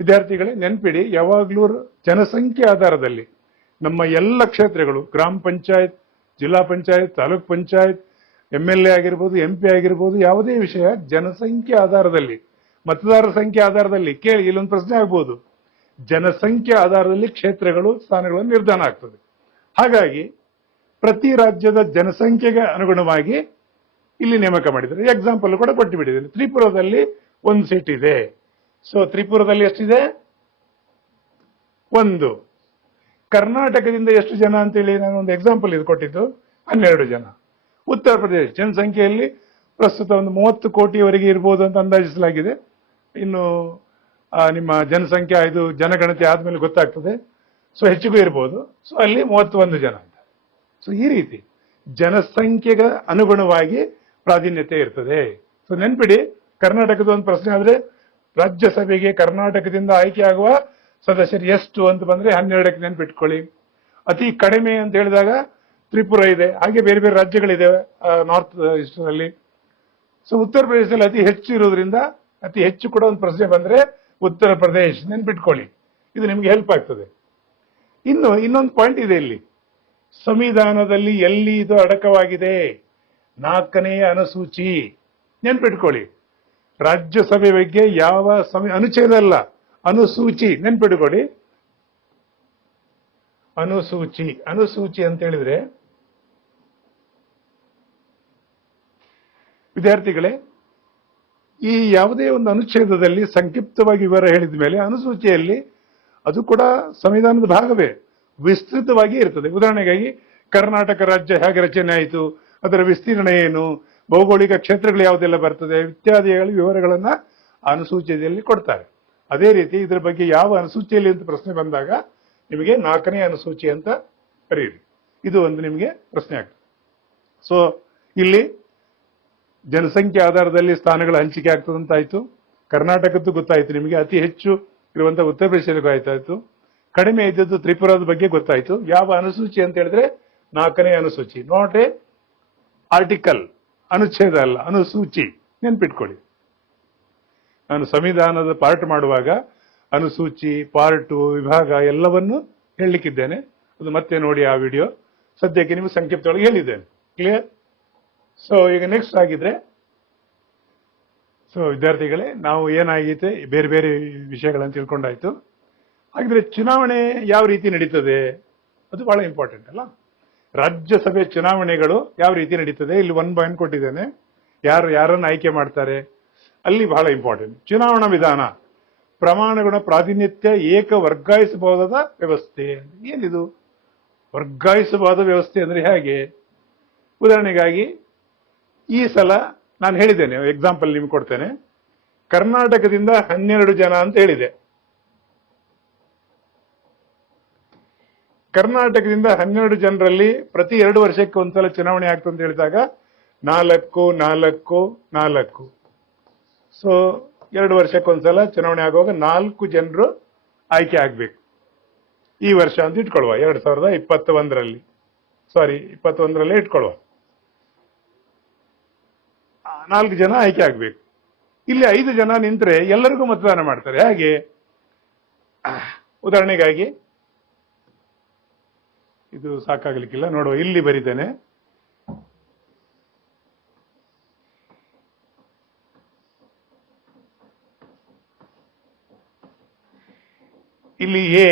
ವಿದ್ಯಾರ್ಥಿಗಳೇ ನೆನ್ಪಿಡಿ, ಯಾವಾಗ್ಲೂ ಜನಸಂಖ್ಯೆ ಆಧಾರದಲ್ಲಿ ನಮ್ಮ ಎಲ್ಲ ಕ್ಷೇತ್ರಗಳು, ಗ್ರಾಮ ಪಂಚಾಯತ್, ಜಿಲ್ಲಾ ಪಂಚಾಯತ್, ತಾಲೂಕ್ ಪಂಚಾಯತ್, MLA ಆಗಿರ್ಬೋದು, MP ಆಗಿರ್ಬೋದು, ಯಾವುದೇ ವಿಷಯ ಜನಸಂಖ್ಯೆ ಆಧಾರದಲ್ಲಿ, ಮತದಾರರ ಸಂಖ್ಯೆ ಆಧಾರದಲ್ಲಿ. ಕೇಳಿ, ಇಲ್ಲೊಂದು ಪ್ರಶ್ನೆ ಆಗ್ಬೋದು. ಜನಸಂಖ್ಯೆ ಆಧಾರದಲ್ಲಿ ಕ್ಷೇತ್ರಗಳು, ಸ್ಥಾನಗಳನ್ನು ನಿರ್ಧಾರ ಆಗ್ತದೆ. ಹಾಗಾಗಿ ಪ್ರತಿ ರಾಜ್ಯದ ಜನಸಂಖ್ಯೆಗೆ ಅನುಗುಣವಾಗಿ ಇಲ್ಲಿ ನೇಮಕ ಮಾಡಿದ್ದಾರೆ. ಎಕ್ಸಾಂಪಲ್ ಕೂಡ ಕೊಟ್ಟು ಬಿಟ್ಟಿದ್ದೇನೆ. ತ್ರಿಪುರದಲ್ಲಿ 1 ಸೀಟ್ ಇದೆ. ಸೊ ತ್ರಿಪುರದಲ್ಲಿ ಎಷ್ಟಿದೆ? 1. ಕರ್ನಾಟಕದಿಂದ ಎಷ್ಟು ಜನ ಅಂತೇಳಿ ನಾನು ಒಂದು ಎಕ್ಸಾಂಪಲ್ ಇದು ಕೊಟ್ಟಿದ್ದು, 12 ಜನ. ಉತ್ತರ ಪ್ರದೇಶ ಜನಸಂಖ್ಯೆಯಲ್ಲಿ ಪ್ರಸ್ತುತ ಒಂದು 30 ಕೋಟಿವರೆಗೆ ಇರ್ಬೋದು ಅಂತ ಅಂದಾಜಿಸಲಾಗಿದೆ. ಇನ್ನು ನಿಮ್ಮ ಜನಸಂಖ್ಯೆ ಇದು ಜನಗಣತಿ ಆದ್ಮೇಲೆ ಗೊತ್ತಾಗ್ತದೆ. ಸೊ ಹೆಚ್ಚಿಗೂ ಇರ್ಬೋದು. ಸೊ ಅಲ್ಲಿ 31 ಜನ ಅಂತ. ಸೊ ಈ ರೀತಿ ಜನಸಂಖ್ಯೆಗೆ ಅನುಗುಣವಾಗಿ ಪ್ರಾಧಾನ್ಯತೆ ಇರ್ತದೆ. ಸೊ ನೆನ್ಪಿಡಿ, ಕರ್ನಾಟಕದ ಒಂದು ಪ್ರಶ್ನೆ ಆದ್ರೆ ರಾಜ್ಯಸಭೆಗೆ ಕರ್ನಾಟಕದಿಂದ ಆಯ್ಕೆಯಾಗುವ ಸದಸ್ಯರು ಎಷ್ಟು ಅಂತ ಬಂದ್ರೆ 12ಕ್ಕೆ ನೆನ್ಪಿಟ್ಕೊಳ್ಳಿ. ಅತಿ ಕಡಿಮೆ ಅಂತ ಹೇಳಿದಾಗ ತ್ರಿಪುರ ಇದೆ, ಹಾಗೆ ಬೇರೆ ಬೇರೆ ರಾಜ್ಯಗಳಿದ್ದಾವೆ ನಾರ್ತ್ ಈಸ್ಟ್ನಲ್ಲಿ. ಸೊ ಉತ್ತರ ಪ್ರದೇಶದಲ್ಲಿ ಅತಿ ಹೆಚ್ಚು ಇರೋದ್ರಿಂದ ಅತಿ ಹೆಚ್ಚು ಕೂಡ ಒಂದು ಪ್ರಶ್ನೆ ಬಂದ್ರೆ ಉತ್ತರ ಪ್ರದೇಶ್ ನೆನ್ಪಿಟ್ಕೊಳ್ಳಿ. ಇದು ನಿಮ್ಗೆ ಹೆಲ್ಪ್ ಆಗ್ತದೆ. ಇನ್ನೊಂದು ಪಾಯಿಂಟ್ ಇದೆ ಇಲ್ಲಿ, ಸಂವಿಧಾನದಲ್ಲಿ ಎಲ್ಲಿ ಇದು ಅಡಕವಾಗಿದೆ? 4ನೇ ಅನುಸೂಚಿ ನೆನ್ಪಿಟ್ಕೊಳ್ಳಿ. ರಾಜ್ಯಸಭೆ ಬಗ್ಗೆ ಯಾವ ಅನುಚ್ಛೇದ ಅಲ್ಲ, ಅನುಸೂಚಿ ನೆನ್ಪಿಟ್ಕೊಳ್ಳಿ. ಅನುಸೂಚಿ ಅಂತ ಹೇಳಿದ್ರೆ ವಿದ್ಯಾರ್ಥಿಗಳೇ, ಈ ಯಾವುದೇ ಒಂದು ಅನುಚ್ಛೇದದಲ್ಲಿ ಸಂಕ್ಷಿಪ್ತವಾಗಿ ವಿವರ ಹೇಳಿದ ಮೇಲೆ ಅನುಸೂಚಿಯಲ್ಲಿ ಅದು ಕೂಡ ಸಂವಿಧಾನದ ಭಾಗವೇ, ವಿಸ್ತೃತವಾಗಿ ಇರ್ತದೆ. ಉದಾಹರಣೆಗಾಗಿ ಕರ್ನಾಟಕ ರಾಜ್ಯ ಹೇಗೆ ರಚನೆ ಆಯಿತು, ಅದರ ವಿಸ್ತೀರ್ಣ ಏನು, ಭೌಗೋಳಿಕ ಕ್ಷೇತ್ರಗಳು ಯಾವುದೆಲ್ಲ ಬರ್ತದೆ ಇತ್ಯಾದಿಗಳ ವಿವರಗಳನ್ನ ಅನುಸೂಚಿಯಲ್ಲಿ ಕೊಡ್ತಾರೆ. ಅದೇ ರೀತಿ ಇದರ ಬಗ್ಗೆ ಯಾವ ಅನುಸೂಚಿಯಲ್ಲಿ ಅಂತ ಪ್ರಶ್ನೆ ಬಂದಾಗ ನಿಮಗೆ 4ನೇ ಅನುಸೂಚಿ ಅಂತ ಕರೆಯಿರಿ. ಇದು ಒಂದು ನಿಮಗೆ ಪ್ರಶ್ನೆ ಆಗ್ತದೆ. ಸೊ ಇಲ್ಲಿ ಜನಸಂಖ್ಯೆ ಆಧಾರದಲ್ಲಿ ಸ್ಥಾನಗಳ ಹಂಚಿಕೆ ಆಗ್ತದೆ ಅಂತ ಆಯ್ತು. ಕರ್ನಾಟಕದ್ದು ಗೊತ್ತಾಯ್ತು ನಿಮಗೆ, ಅತಿ ಹೆಚ್ಚು ಇರುವಂತಹ ಉತ್ತರ ಪ್ರದೇಶಕ್ಕೂ ಆಯ್ತಾಯ್ತು. ಕಡಿಮೆ ಇದ್ದದ್ದು ತ್ರಿಪುರದ ಬಗ್ಗೆ ಗೊತ್ತಾಯ್ತು. ಯಾವ ಅನುಸೂಚಿ ಅಂತ ಹೇಳಿದ್ರೆ 4ನೇ ಅನುಸೂಚಿ, ನಾಟ್ ಎ ಆರ್ಟಿಕಲ್, ಅನುಚ್ಛೇದ ಅಲ್ಲ, ಅನುಸೂಚಿ ನೆನ್ಪಿಟ್ಕೊಳ್ಳಿ. ನಾನು ಸಂವಿಧಾನದ ಪಾರ್ಟ್ ಮಾಡುವಾಗ ಅನುಸೂಚಿ, ಪಾರ್ಟು, ವಿಭಾಗ ಎಲ್ಲವನ್ನು ಹೇಳಲಿಕ್ಕಿದ್ದೇನೆ. ಅದು ಮತ್ತೆ ನೋಡಿ ಆ ವಿಡಿಯೋ. ಸದ್ಯಕ್ಕೆ ನಿಮಗೆ ಸಂಕ್ಷಿಪ್ತವಾಗಿ ಹೇಳಿದ್ದೇನೆ. ಕ್ಲಿಯರ್? ಸೊ ಈಗ ನೆಕ್ಸ್ಟ್ ಆಗಿದ್ರೆ, ಸೊ ವಿದ್ಯಾರ್ಥಿಗಳೇ, ನಾವು ಏನಾಗೈತೆ ಬೇರೆ ಬೇರೆ ವಿಷಯಗಳನ್ನು ತಿಳ್ಕೊಂಡಾಯ್ತು. ಹಾಗಿದ್ರೆ ಚುನಾವಣೆ ಯಾವ ರೀತಿ ನಡೀತದೆ ಅದು ಬಹಳ ಇಂಪಾರ್ಟೆಂಟ್ ಅಲ್ಲ. ರಾಜ್ಯಸಭೆ ಚುನಾವಣೆಗಳು ಯಾವ ರೀತಿ ನಡೀತದೆ ಇಲ್ಲಿ 1 ಪಾಯಿಂಟ್ ಕೊಟ್ಟಿದ್ದೇನೆ. ಯಾರನ್ನು ಆಯ್ಕೆ ಮಾಡ್ತಾರೆ ಅಲ್ಲಿ ಬಹಳ ಇಂಪಾರ್ಟೆಂಟ್. ಚುನಾವಣಾ ವಿಧಾನ, ಪ್ರಮಾಣಗುಣ ಪ್ರಾತಿನಿಧ್ಯ, ಏಕ ವರ್ಗಾಯಿಸಬಹುದಾದ ವ್ಯವಸ್ಥೆ. ಏನಿದು ವರ್ಗಾಯಿಸಬಹುದಾದ ವ್ಯವಸ್ಥೆ ಅಂದ್ರೆ ಹೇಗೆ? ಉದಾಹರಣೆಗಾಗಿ ಈ ಸಲ ನಾನು ಹೇಳಿದ್ದೇನೆ, ಎಕ್ಸಾಂಪಲ್ ನಿಮ್ಗೆ ಕೊಡ್ತೇನೆ. ಕರ್ನಾಟಕದಿಂದ 12 ಜನ ಅಂತ ಹೇಳಿದೆ. ಕರ್ನಾಟಕದಿಂದ 12 ಜನರಲ್ಲಿ ಪ್ರತಿ 2 ವರ್ಷಕ್ಕೆ ಒಂದ್ಸಲ ಚುನಾವಣೆ ಆಗ್ತದೆ ಅಂತ ಹೇಳಿದಾಗ 4, 4, 4. ಸೊ 2 ವರ್ಷಕ್ಕೊಂದ್ಸಲ ಚುನಾವಣೆ ಆಗುವಾಗ 4 ಜನರು ಆಯ್ಕೆ ಆಗ್ಬೇಕು. ಈ ವರ್ಷ ಅಂತ ಇಟ್ಕೊಳ್ಳುವ, 2021ರಲ್ಲಿ, ಸಾರಿ 21ರಲ್ಲೇ ಇಟ್ಕೊಳ್ಳುವ. 4 ಜನ ಆಯ್ಕೆ ಆಗ್ಬೇಕು. ಇಲ್ಲಿ 5 ಜನ ನಿಂತ್ರೆ ಎಲ್ಲರಿಗೂ ಮತದಾನ ಮಾಡ್ತಾರೆ. ಹಾಗೆ ಉದಾಹರಣೆಗಾಗಿ ಇದು ಸಾಕಾಗ್ಲಿಕ್ಕಿಲ್ಲ, ನೋಡುವ, ಇಲ್ಲಿ ಬರಿತೇನೆ. ಇಲ್ಲಿ A,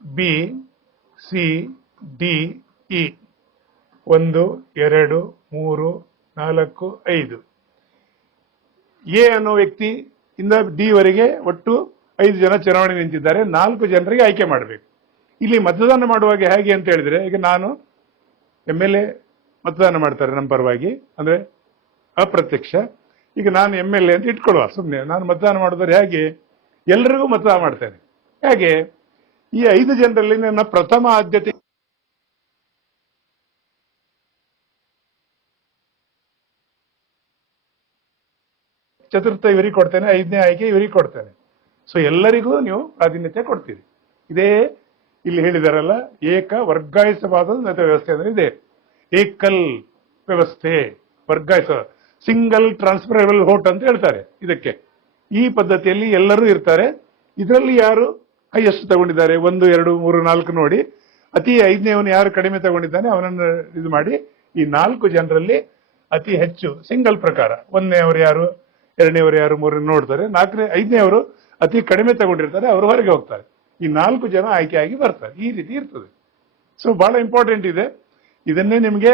B, C, D, E 1, 2, 3, 4, 5. A ಅನ್ನೋ ವ್ಯಕ್ತಿ ಇಂದ ಡಿ ವರೆಗೆ ಒಟ್ಟು 5 ಜನ ಚುನಾವಣೆ ನಿಂತಿದ್ದಾರೆ. 4 ಜನರಿಗೆ ಆಯ್ಕೆ ಮಾಡಬೇಕು. ಇಲ್ಲಿ ಮತದಾನ ಮಾಡುವಾಗ ಹೇಗೆ ಅಂತ ಹೇಳಿದ್ರೆ, ಈಗ ನಾನು MLA ಮತದಾನ ಮಾಡ್ತಾರೆ ನಮ್ಮ ಪರವಾಗಿ, ಅಂದ್ರೆ ಅಪ್ರತ್ಯಕ್ಷ. ಈಗ ನಾನು MLA ಅಂತ ಇಟ್ಕೊಳ್ಳುವ, ಸುಮ್ಮನೆ ನಾನು ಮತದಾನ ಮಾಡೋದ್ರೆ ಹೇಗೆ ಎಲ್ಲರಿಗೂ ಮತದಾನ ಮಾಡ್ತೇನೆ. ಹೇಗೆ ಈ 5 ಜನರಲ್ಲಿ ನನ್ನ ಪ್ರಥಮ ಆದ್ಯತೆ ಚತುರ್ಥ ಇವರಿಗೆ ಕೊಡ್ತೇನೆ, 5ನೇ ಆಯ್ಕೆ ಇವರಿಗೆ ಕೊಡ್ತೇನೆ. ಸೊ ಎಲ್ಲರಿಗೂ ನೀವು ಪ್ರಾಧಾನ್ಯತೆ ಕೊಡ್ತೀರಿ. ಇದೇ ಇಲ್ಲಿ ಹೇಳಿದಾರಲ್ಲ, ಏಕ ವರ್ಗಾಯಿಸಬಹುದಾದ ವ್ಯವಸ್ಥೆ ಅಂದ್ರೆ ಇದೆ. ಏಕಲ್ ವ್ಯವಸ್ಥೆ, ವರ್ಗಾಯಿಸ ಸಿಂಗಲ್ ಟ್ರಾನ್ಸ್ಫರಬಲ್ ವೋಟ್ ಅಂತ ಹೇಳ್ತಾರೆ ಇದಕ್ಕೆ. ಈ ಪದ್ಧತಿಯಲ್ಲಿ ಎಲ್ಲರೂ ಇರ್ತಾರೆ. ಇದರಲ್ಲಿ ಯಾರು ಹೈಯೆಸ್ಟ್ ತಗೊಂಡಿದ್ದಾರೆ 1, 2, 3, 4 ನೋಡಿ, ಅತಿ 5ನೇವನು ಯಾರು ಕಡಿಮೆ ತಗೊಂಡಿದ್ದಾನೆ ಅವನನ್ನು ಇದು ಮಾಡಿ ಈ 4 ಜನರಲ್ಲಿ ಅತಿ ಹೆಚ್ಚು ಸಿಂಗಲ್ ಪ್ರಕಾರ 1ನೇವರು ಯಾರು, 2ನೇವರು ಯಾರು, 3 ನೋಡ್ತಾರೆ. 5ನೇವರು ಅತಿ ಕಡಿಮೆ ತಗೊಂಡಿರ್ತಾರೆ, ಅವರು ಹೊರಗೆ ಹೋಗ್ತಾರೆ. ಈ 4 ಜನ ಆಯ್ಕೆಯಾಗಿ ಬರ್ತಾರೆ. ಈ ರೀತಿ ಇರ್ತದೆ. ಸೊ ಬಹಳ ಇಂಪಾರ್ಟೆಂಟ್ ಇದೆ. ಇದನ್ನೇ ನಿಮಗೆ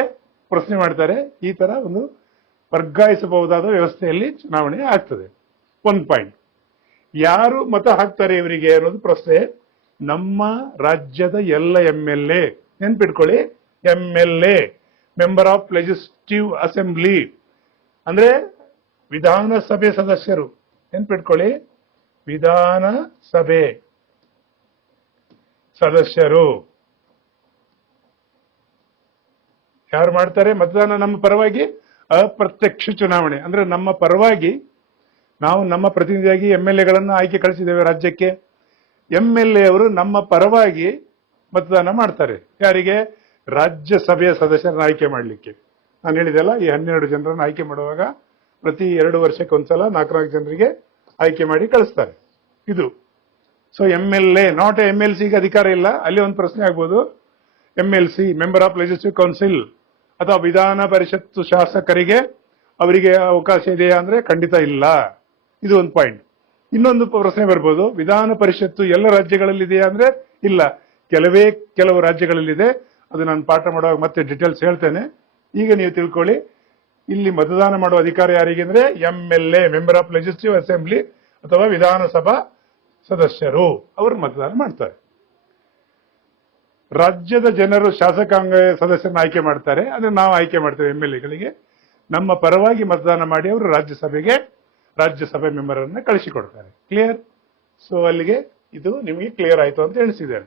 ಪ್ರಶ್ನೆ ಮಾಡ್ತಾರೆ. ಈ ತರ ಒಂದು ವರ್ಗಾಯಿಸಬಹುದಾದ ವ್ಯವಸ್ಥೆಯಲ್ಲಿ ಚುನಾವಣೆ ಆಗ್ತದೆ. 1 ಪಾಯಿಂಟ್. ಯಾರು ಮತ ಹಾಕ್ತಾರೆ ಇವರಿಗೆ ಅನ್ನೋದು ಪ್ರಶ್ನೆ. ನಮ್ಮ ರಾಜ್ಯದ ಎಲ್ಲ MLA, ನೆನ್ಪಿಟ್ಕೊಳ್ಳಿ, MLA member of legislative assembly ಅಂದ್ರೆ ವಿಧಾನಸಭೆ ಸದಸ್ಯರು. ನೆನ್ಪಿಟ್ಕೊಳ್ಳಿ, ವಿಧಾನಸಭೆ ಸದಸ್ಯರು ಯಾರು ಮಾಡ್ತಾರೆ ಮತದಾನ ನಮ್ಮ ಪರವಾಗಿ? ಅಪ್ರತ್ಯಕ್ಷ ಚುನಾವಣೆ ಅಂದ್ರೆ ನಮ್ಮ ಪರವಾಗಿ ನಾವು ನಮ್ಮ ಪ್ರತಿನಿಧಿಯಾಗಿ MLAಗಳನ್ನು ಆಯ್ಕೆ ಕಳಿಸಿದ್ದೇವೆ ರಾಜ್ಯಕ್ಕೆ. MLA ಅವರು ನಮ್ಮ ಪರವಾಗಿ ಮತದಾನ ಮಾಡ್ತಾರೆ. ಯಾರಿಗೆ? ರಾಜ್ಯಸಭೆಯ ಸದಸ್ಯರನ್ನು ಆಯ್ಕೆ ಮಾಡಲಿಕ್ಕೆ. ನಾನು ಹೇಳಿದೆಲ್ಲ, ಈ 12 ಜನರನ್ನು ಆಯ್ಕೆ ಮಾಡುವಾಗ ಪ್ರತಿ 2 ವರ್ಷಕ್ಕೆ ಒಂದ್ಸಲ 4 ಜನರಿಗೆ ಆಯ್ಕೆ ಮಾಡಿ ಕಳಿಸ್ತಾರೆ. ಇದು ಸೊ MLA, ನಾಟ್ MLC ಗೆ ಅಧಿಕಾರ ಇಲ್ಲ. ಅಲ್ಲಿ ಒಂದು ಪ್ರಶ್ನೆ ಆಗ್ಬೋದು. MLC member of legislative council ಅಥವಾ ವಿಧಾನ ಪರಿಷತ್ತು ಶಾಸಕರಿಗೆ ಅವರಿಗೆ ಅವಕಾಶ ಇದೆಯಾ ಅಂದ್ರೆ ಖಂಡಿತ ಇಲ್ಲ. ಇದು ಒಂದು ಪಾಯಿಂಟ್. ಇನ್ನೊಂದು ಪ್ರಶ್ನೆ ಬರ್ಬೋದು, ವಿಧಾನ ಪರಿಷತ್ತು ಎಲ್ಲ ರಾಜ್ಯಗಳಲ್ಲಿ ಇದೆಯಾ ಅಂದ್ರೆ ಇಲ್ಲ, ಕೆಲವು ರಾಜ್ಯಗಳಲ್ಲಿದೆ. ಅದು ನಾನು ಪಾಠ ಮಾಡುವಾಗ ಮತ್ತೆ ಡೀಟೇಲ್ಸ್ ಹೇಳ್ತೇನೆ. ಈಗ ನೀವು ತಿಳ್ಕೊಳ್ಳಿ, ಇಲ್ಲಿ ಮತದಾನ ಮಾಡುವ ಅಧಿಕಾರ ಯಾರಿಗೆ ಅಂದ್ರೆ MLA member of legislative assembly ಅಥವಾ ವಿಧಾನಸಭಾ ಸದಸ್ಯರು, ಅವರು ಮತದಾನ ಮಾಡ್ತಾರೆ. ರಾಜ್ಯದ ಜನರು ಶಾಸಕಾಂಗ ಸದಸ್ಯರನ್ನ ಆಯ್ಕೆ ಮಾಡ್ತಾರೆ. ಅಂದ್ರೆ ನಾವು ಆಯ್ಕೆ ಮಾಡ್ತೇವೆ MLAಗಳಿಗೆ. ನಮ್ಮ ಪರವಾಗಿ ಮತದಾನ ಮಾಡಿ ಅವರು ರಾಜ್ಯಸಭೆ ಮೆಂಬರ್ ಅನ್ನ ಕಳಿಸಿಕೊಡ್ತಾರೆ. ಕ್ಲಿಯರ್? ಸೊ ಅಲ್ಲಿಗೆ ಇದು ನಿಮಗೆ ಕ್ಲಿಯರ್ ಆಯ್ತು ಅಂತ ಎಣಿಸಿದ್ದೇನೆ.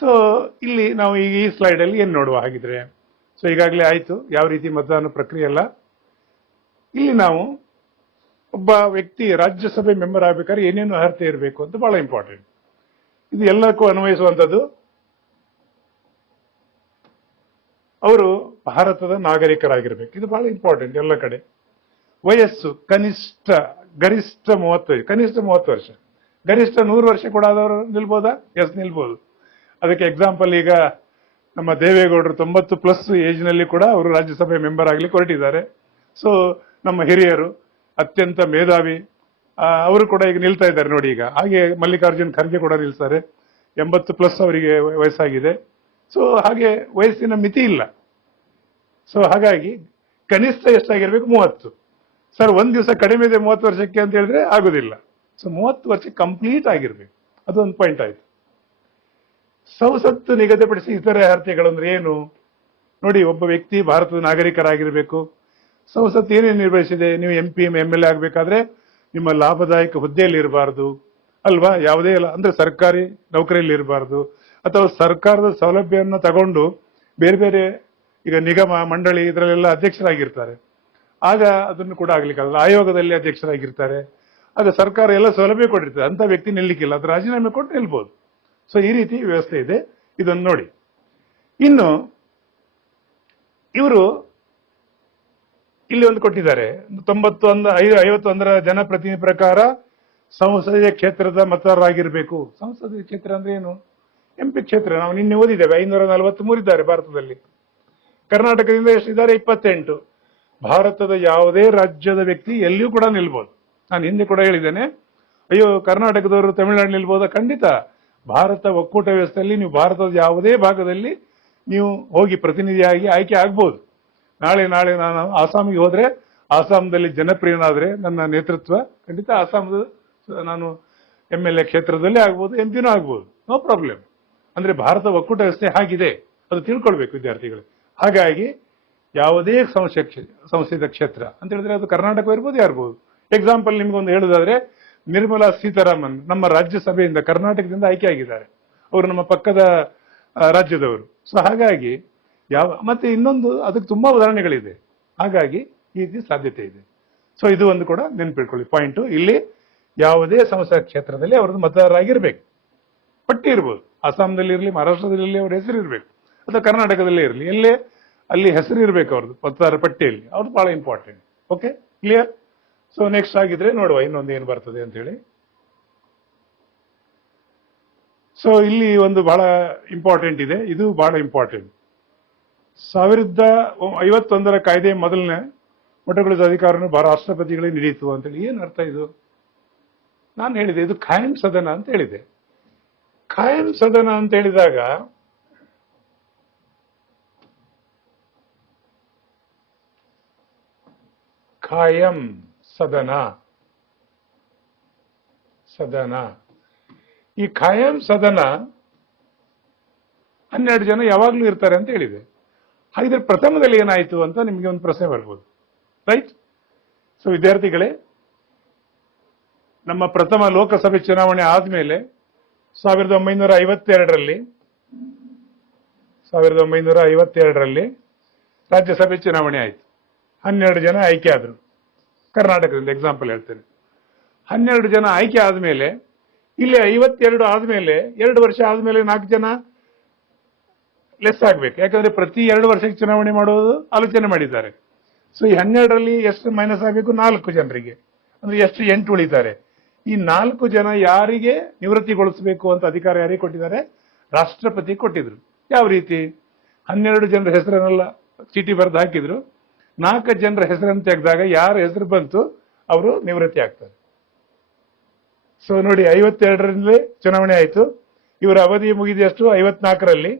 ಸೊ ಇಲ್ಲಿ ನಾವು ಈಗ ಈ ಸ್ಲೈಡ್ ಅಲ್ಲಿ ಏನ್ ನೋಡುವ ಹಾಗಿದ್ರೆ, ಸೊ ಈಗಾಗಲೇ ಆಯ್ತು ಯಾವ ರೀತಿ ಮತದಾನ ಪ್ರಕ್ರಿಯೆ ಎಲ್ಲ. ಇಲ್ಲಿ ನಾವು ಒಬ್ಬ ವ್ಯಕ್ತಿ ರಾಜ್ಯಸಭೆ ಮೆಂಬರ್ ಆಗ್ಬೇಕಾದ್ರೆ ಏನೇನು ಅರ್ಹತೆ ಇರಬೇಕು ಅಂತ ಬಹಳ ಇಂಪಾರ್ಟೆಂಟ್. ಇದು ಎಲ್ಲಕ್ಕೂ ಅನ್ವಯಿಸುವಂಥದ್ದು. ಅವರು ಭಾರತದ ನಾಗರಿಕರಾಗಿರ್ಬೇಕು. ಇದು ಬಹಳ ಇಂಪಾರ್ಟೆಂಟ್ ಎಲ್ಲ ಕಡೆ. ವಯಸ್ಸು ಗರಿಷ್ಠ 30 ವರ್ಷ, ಗರಿಷ್ಠ 100 ವರ್ಷ ಕೂಡ ಆದವರು ನಿಲ್ಬೋದಾ? ಎಸ್, ನಿಲ್ಬೋದು. ಅದಕ್ಕೆ ಎಕ್ಸಾಂಪಲ್ ಈಗ ನಮ್ಮ ದೇವೇಗೌಡರು 90+ ಏಜ್ ನಲ್ಲಿ ಕೂಡ ಅವರು ರಾಜ್ಯಸಭೆ ಮೆಂಬರ್ ಆಗ್ಲಿಕ್ಕೆ ಹೊರಟಿದ್ದಾರೆ. ಸೊ ನಮ್ಮ ಹಿರಿಯರು ಅತ್ಯಂತ ಮೇಧಾವಿ ಅವರು ಕೂಡ ಈಗ ನಿಲ್ತಾ ಇದ್ದಾರೆ ನೋಡಿ. ಈಗ ಹಾಗೆ ಮಲ್ಲಿಕಾರ್ಜುನ್ ಖರ್ಗೆ ಕೂಡ ನಿಲ್ತಾರೆ. 80+ ಅವರಿಗೆ ವಯಸ್ಸಾಗಿದೆ. ಸೊ ಹಾಗೆ ವಯಸ್ಸಿನ ಮಿತಿ ಇಲ್ಲ. ಸೊ ಹಾಗಾಗಿ ಕನಿಷ್ಠ ಎಷ್ಟಾಗಿರ್ಬೇಕು? 30. ಸರ್ ಒಂದ್ ದಿವಸ ಕಡಿಮೆ ಇದೆ 30 ವರ್ಷಕ್ಕೆ ಅಂತ ಹೇಳಿದ್ರೆ ಆಗುದಿಲ್ಲ. ಸೊ 30 ವರ್ಷ ಕಂಪ್ಲೀಟ್ ಆಗಿರ್ಬೇಕು. ಅದೊಂದು ಪಾಯಿಂಟ್ ಆಯ್ತು. ಸಂಸತ್ತು ನಿಗದಿಪಡಿಸಿ ಇತರೆ ಅರ್ಹತೆಗಳು ಅಂದ್ರೆ ಏನು ನೋಡಿ. ಒಬ್ಬ ವ್ಯಕ್ತಿ ಭಾರತದ ನಾಗರಿಕರಾಗಿರ್ಬೇಕು. ಸಂಸತ್ತು ಏನೇನು ನಿರ್ವಹಿಸಿದೆ? ನೀವು MP MLA ಆಗ್ಬೇಕಾದ್ರೆ ನಿಮ್ಮ ಲಾಭದಾಯಕ ಹುದ್ದೆಯಲ್ಲಿ ಇರಬಾರ್ದು ಅಲ್ವಾ? ಯಾವುದೇ ಅಂದ್ರೆ ಸರ್ಕಾರಿ ನೌಕರಿಯಲ್ಲಿ ಇರಬಾರ್ದು, ಅಥವಾ ಸರ್ಕಾರದ ಸೌಲಭ್ಯವನ್ನು ತಗೊಂಡು ಬೇರೆ ಬೇರೆ ಈಗ ನಿಗಮ ಮಂಡಳಿ ಇದರಲ್ಲೆಲ್ಲ ಅಧ್ಯಕ್ಷರಾಗಿರ್ತಾರೆ. ಆಗ ಅದನ್ನು ಕೂಡ ಆಗ್ಲಿಕ್ಕಲ್ಲ. ಆಯೋಗದಲ್ಲಿ ಅಧ್ಯಕ್ಷರಾಗಿರ್ತಾರೆ. ಆಗ ಸರ್ಕಾರ ಎಲ್ಲ ಸೌಲಭ್ಯ ಕೊಟ್ಟಿರ್ತದೆ. ಅಂತ ವ್ಯಕ್ತಿ ನಿಲ್ಲಿಕ್ಕಿಲ್ಲ, ಅದು ರಾಜೀನಾಮೆ ಕೊಟ್ಟು ನಿಲ್ಬಹುದು. ಸೊ ಈ ರೀತಿ ವ್ಯವಸ್ಥೆ ಇದೆ. ಇದನ್ನು ನೋಡಿ. ಇನ್ನು ಇವರು ಇಲ್ಲಿ ಒಂದು ಕೊಟ್ಟಿದ್ದಾರೆ, 51 ಜನಪ್ರತಿನಿಧಿ ಪ್ರಕಾರ ಸಂಸದೀಯ ಕ್ಷೇತ್ರದ ಮತದಾರರಾಗಿರ್ಬೇಕು. ಸಂಸದೀಯ ಕ್ಷೇತ್ರ ಅಂದ್ರೆ ಏನು? MP ಕ್ಷೇತ್ರ. ನಾವು ನಿನ್ನೆ ಓದಿದ್ದೇವೆ 543 ಇದ್ದಾರೆ ಭಾರತದಲ್ಲಿ. ಕರ್ನಾಟಕದಿಂದ ಎಷ್ಟಿದ್ದಾರೆ? 28. ಭಾರತದ ಯಾವುದೇ ರಾಜ್ಯದ ವ್ಯಕ್ತಿ ಎಲ್ಲಿಯೂ ಕೂಡ ನಿಲ್ಬಹುದು. ನಾನು ಹಿಂದೆ ಕೂಡ ಹೇಳಿದ್ದೇನೆ, ಅಯ್ಯೋ ಕರ್ನಾಟಕದವರು ತಮಿಳುನಾಡು ನಿಲ್ಬಹುದಾ? ಖಂಡಿತ. ಭಾರತ ಒಕ್ಕೂಟ ವ್ಯವಸ್ಥೆಯಲ್ಲಿ ನೀವು ಭಾರತದ ಯಾವುದೇ ಭಾಗದಲ್ಲಿ ನೀವು ಹೋಗಿ ಪ್ರತಿನಿಧಿಯಾಗಿ ಆಯ್ಕೆ ಆಗ್ಬಹುದು. ನಾಳೆ ನಾನು ಆಸಾಮಿಗೆ ಹೋದ್ರೆ, ಆಸಾಮದಲ್ಲಿ ಜನಪ್ರಿಯನಾದ್ರೆ ನನ್ನ ನೇತೃತ್ವ ಖಂಡಿತ ಆಸಾಮದ ನಾನು MLA ಕ್ಷೇತ್ರದಲ್ಲಿ ಆಗ್ಬೋದು, MP-ನೂ ಆಗ್ಬೋದು. No problem. ಅಂದ್ರೆ ಭಾರತ ಒಕ್ಕೂಟ ವ್ಯವಸ್ಥೆ ಹಾಗಿದೆ, ಅದು ತಿಳ್ಕೊಳ್ಬೇಕು ವಿದ್ಯಾರ್ಥಿಗಳು. ಹಾಗಾಗಿ ಯಾವುದೇ ಸಂಸದೀಯ ಕ್ಷೇತ್ರ ಅಂತ ಹೇಳಿದ್ರೆ ಅದು ಕರ್ನಾಟಕ ಇರ್ಬೋದು, ಯಾರ್ಬೋದು. ಎಕ್ಸಾಂಪಲ್ ನಿಮ್ಗೊಂದು ಹೇಳುದಾದ್ರೆ, ನಿರ್ಮಲಾ ಸೀತಾರಾಮನ್ ನಮ್ಮ ರಾಜ್ಯಸಭೆಯಿಂದ ಕರ್ನಾಟಕದಿಂದ ಆಯ್ಕೆ ಆಗಿದ್ದಾರೆ. ಅವರು ನಮ್ಮ ಪಕ್ಕದ ರಾಜ್ಯದವರು. ಸೊ ಹಾಗಾಗಿ ಮತ್ತೆ ಇನ್ನೊಂದು ಅದಕ್ಕೆ ತುಂಬಾ ಉದಾಹರಣೆಗಳಿದೆ. ಹಾಗಾಗಿ ಈ ರೀತಿ ಸಾಧ್ಯತೆ ಇದೆ. ಸೊ ಇದು ಒಂದು ಕೂಡ ನೆನ್ಪಿಟ್ಕೊಳ್ಳಿ ಪಾಯಿಂಟ್. ಇಲ್ಲಿ ಯಾವುದೇ ಸಂಸದೀಯ ಕ್ಷೇತ್ರದಲ್ಲಿ ಅವರದ್ದು ಮತದಾರರಾಗಿರ್ಬೇಕು. ಪಟ್ಟಿ ಇರ್ಬೋದು, ಅಸ್ಸಾಂದಲ್ಲಿ ಇರಲಿ, ಮಹಾರಾಷ್ಟ್ರದಲ್ಲಿ ಅವ್ರ ಹೆಸರು ಇರಬೇಕು, ಅಥವಾ ಕರ್ನಾಟಕದಲ್ಲೇ ಇರಲಿ, ಎಲ್ಲೇ ಅಲ್ಲಿ ಹೆಸರು ಇರಬೇಕು ಅವ್ರದ್ದು ಮತದಾರ ಪಟ್ಟಿಯಲ್ಲಿ. ಅವ್ರದ್ದು ಬಹಳ important. Okay, clear? So next ಆಗಿದ್ರೆ ನೋಡುವ ಇನ್ನೊಂದು ಏನು ಬರ್ತದೆ ಅಂತ ಹೇಳಿ. ಸೊ ಇಲ್ಲಿ ಒಂದು ಬಹಳ ಇಂಪಾರ್ಟೆಂಟ್ ಇದೆ, ಇದು ಬಹಳ ಇಂಪಾರ್ಟೆಂಟ್. 1951 ಕಾಯ್ದೆ ಮೊದಲನೇ ಮೊಟ್ಟಗೊಳಿಸಿದ ಅಧಿಕಾರವನ್ನು ರಾಷ್ಟ್ರಪತಿಗಳಿಗೆ ನೀಡಿತು ಅಂತೇಳಿ. ಏನು ಅರ್ಥ ಇದು? ನಾನು ಹೇಳಿದೆ ಇದು ಖಾಯಂ ಸದನ ಅಂತ ಹೇಳಿದೆ. ಖಾಯಂ ಸದನ ಅಂತ ಹೇಳಿದಾಗ ಖಾಯಂ ಸದನ ಈ ಖಾಯಂ ಸದನ 12 ಜನ ಯಾವಾಗ್ಲೂ ಇರ್ತಾರೆ ಅಂತ ಹೇಳಿದೆ. ಹಾಗಿದ್ರೆ ಪ್ರಥಮದಲ್ಲಿ ಏನಾಯ್ತು ಅಂತ ನಿಮಗೆ ಒಂದು ಪ್ರಶ್ನೆ ಬರ್ಬೋದು, ರೈಟ್? ಸೊ ವಿದ್ಯಾರ್ಥಿಗಳೇ, ನಮ್ಮ ಪ್ರಥಮ ಲೋಕಸಭೆ ಚುನಾವಣೆ ಆದ್ಮೇಲೆ 1952ರಲ್ಲಿ ರಾಜ್ಯಸಭೆ ಚುನಾವಣೆ ಆಯಿತು. 12 ಜನ ಆಯ್ಕೆ ಆದ್ರು. ಕರ್ನಾಟಕದಿಂದ ಎಕ್ಸಾಂಪಲ್ ಹೇಳ್ತೇನೆ. 12 ಜನ ಆಯ್ಕೆ ಆದ್ಮೇಲೆ ಇಲ್ಲಿ 52 ಆದ್ಮೇಲೆ 2 ವರ್ಷ ಆದ್ಮೇಲೆ 4 ಜನ ಲೆಸ್ ಆಗ್ಬೇಕು. ಯಾಕಂದ್ರೆ ಪ್ರತಿ 2 ವರ್ಷಕ್ಕೆ ಚುನಾವಣೆ ಮಾಡುವುದು ಆಲೋಚನೆ ಮಾಡಿದ್ದಾರೆ. ಸೊ ಈ 12ರಲ್ಲಿ ಎಷ್ಟು ಮೈನಸ್ ಆಗಬೇಕು? 4 ಜನರಿಗೆ. ಅಂದ್ರೆ ಎಷ್ಟು? 8 ಉಳಿತಾರೆ. ಈ 4 ಜನ ಯಾರಿಗೆ ನಿವೃತ್ತಿಗೊಳಿಸಬೇಕು ಅಂತ ಅಧಿಕಾರ ಯಾರಿಗೆ ಕೊಟ್ಟಿದ್ದಾರೆ? ರಾಷ್ಟ್ರಪತಿ ಕೊಟ್ಟಿದ್ರು. ಯಾವ ರೀತಿ? 12 ಜನರ ಹೆಸರನ್ನೆಲ್ಲ ಚೀಟಿ ಬರೆದು ಹಾಕಿದ್ರು. 4 ಜನರ ಹೆಸರನ್ನು ತೆಗೆದಾಗ ಯಾರ ಹೆಸರು ಬಂತು ಅವರು ನಿವೃತ್ತಿ ಆಗ್ತಾರೆ. ಸೊ ನೋಡಿ, 52ರಲ್ಲಿ ಚುನಾವಣೆ ಆಯಿತು. ಇವರ ಅವಧಿ ಮುಗಿದ ಎಷ್ಟು? 54ರಲ್ಲಿ.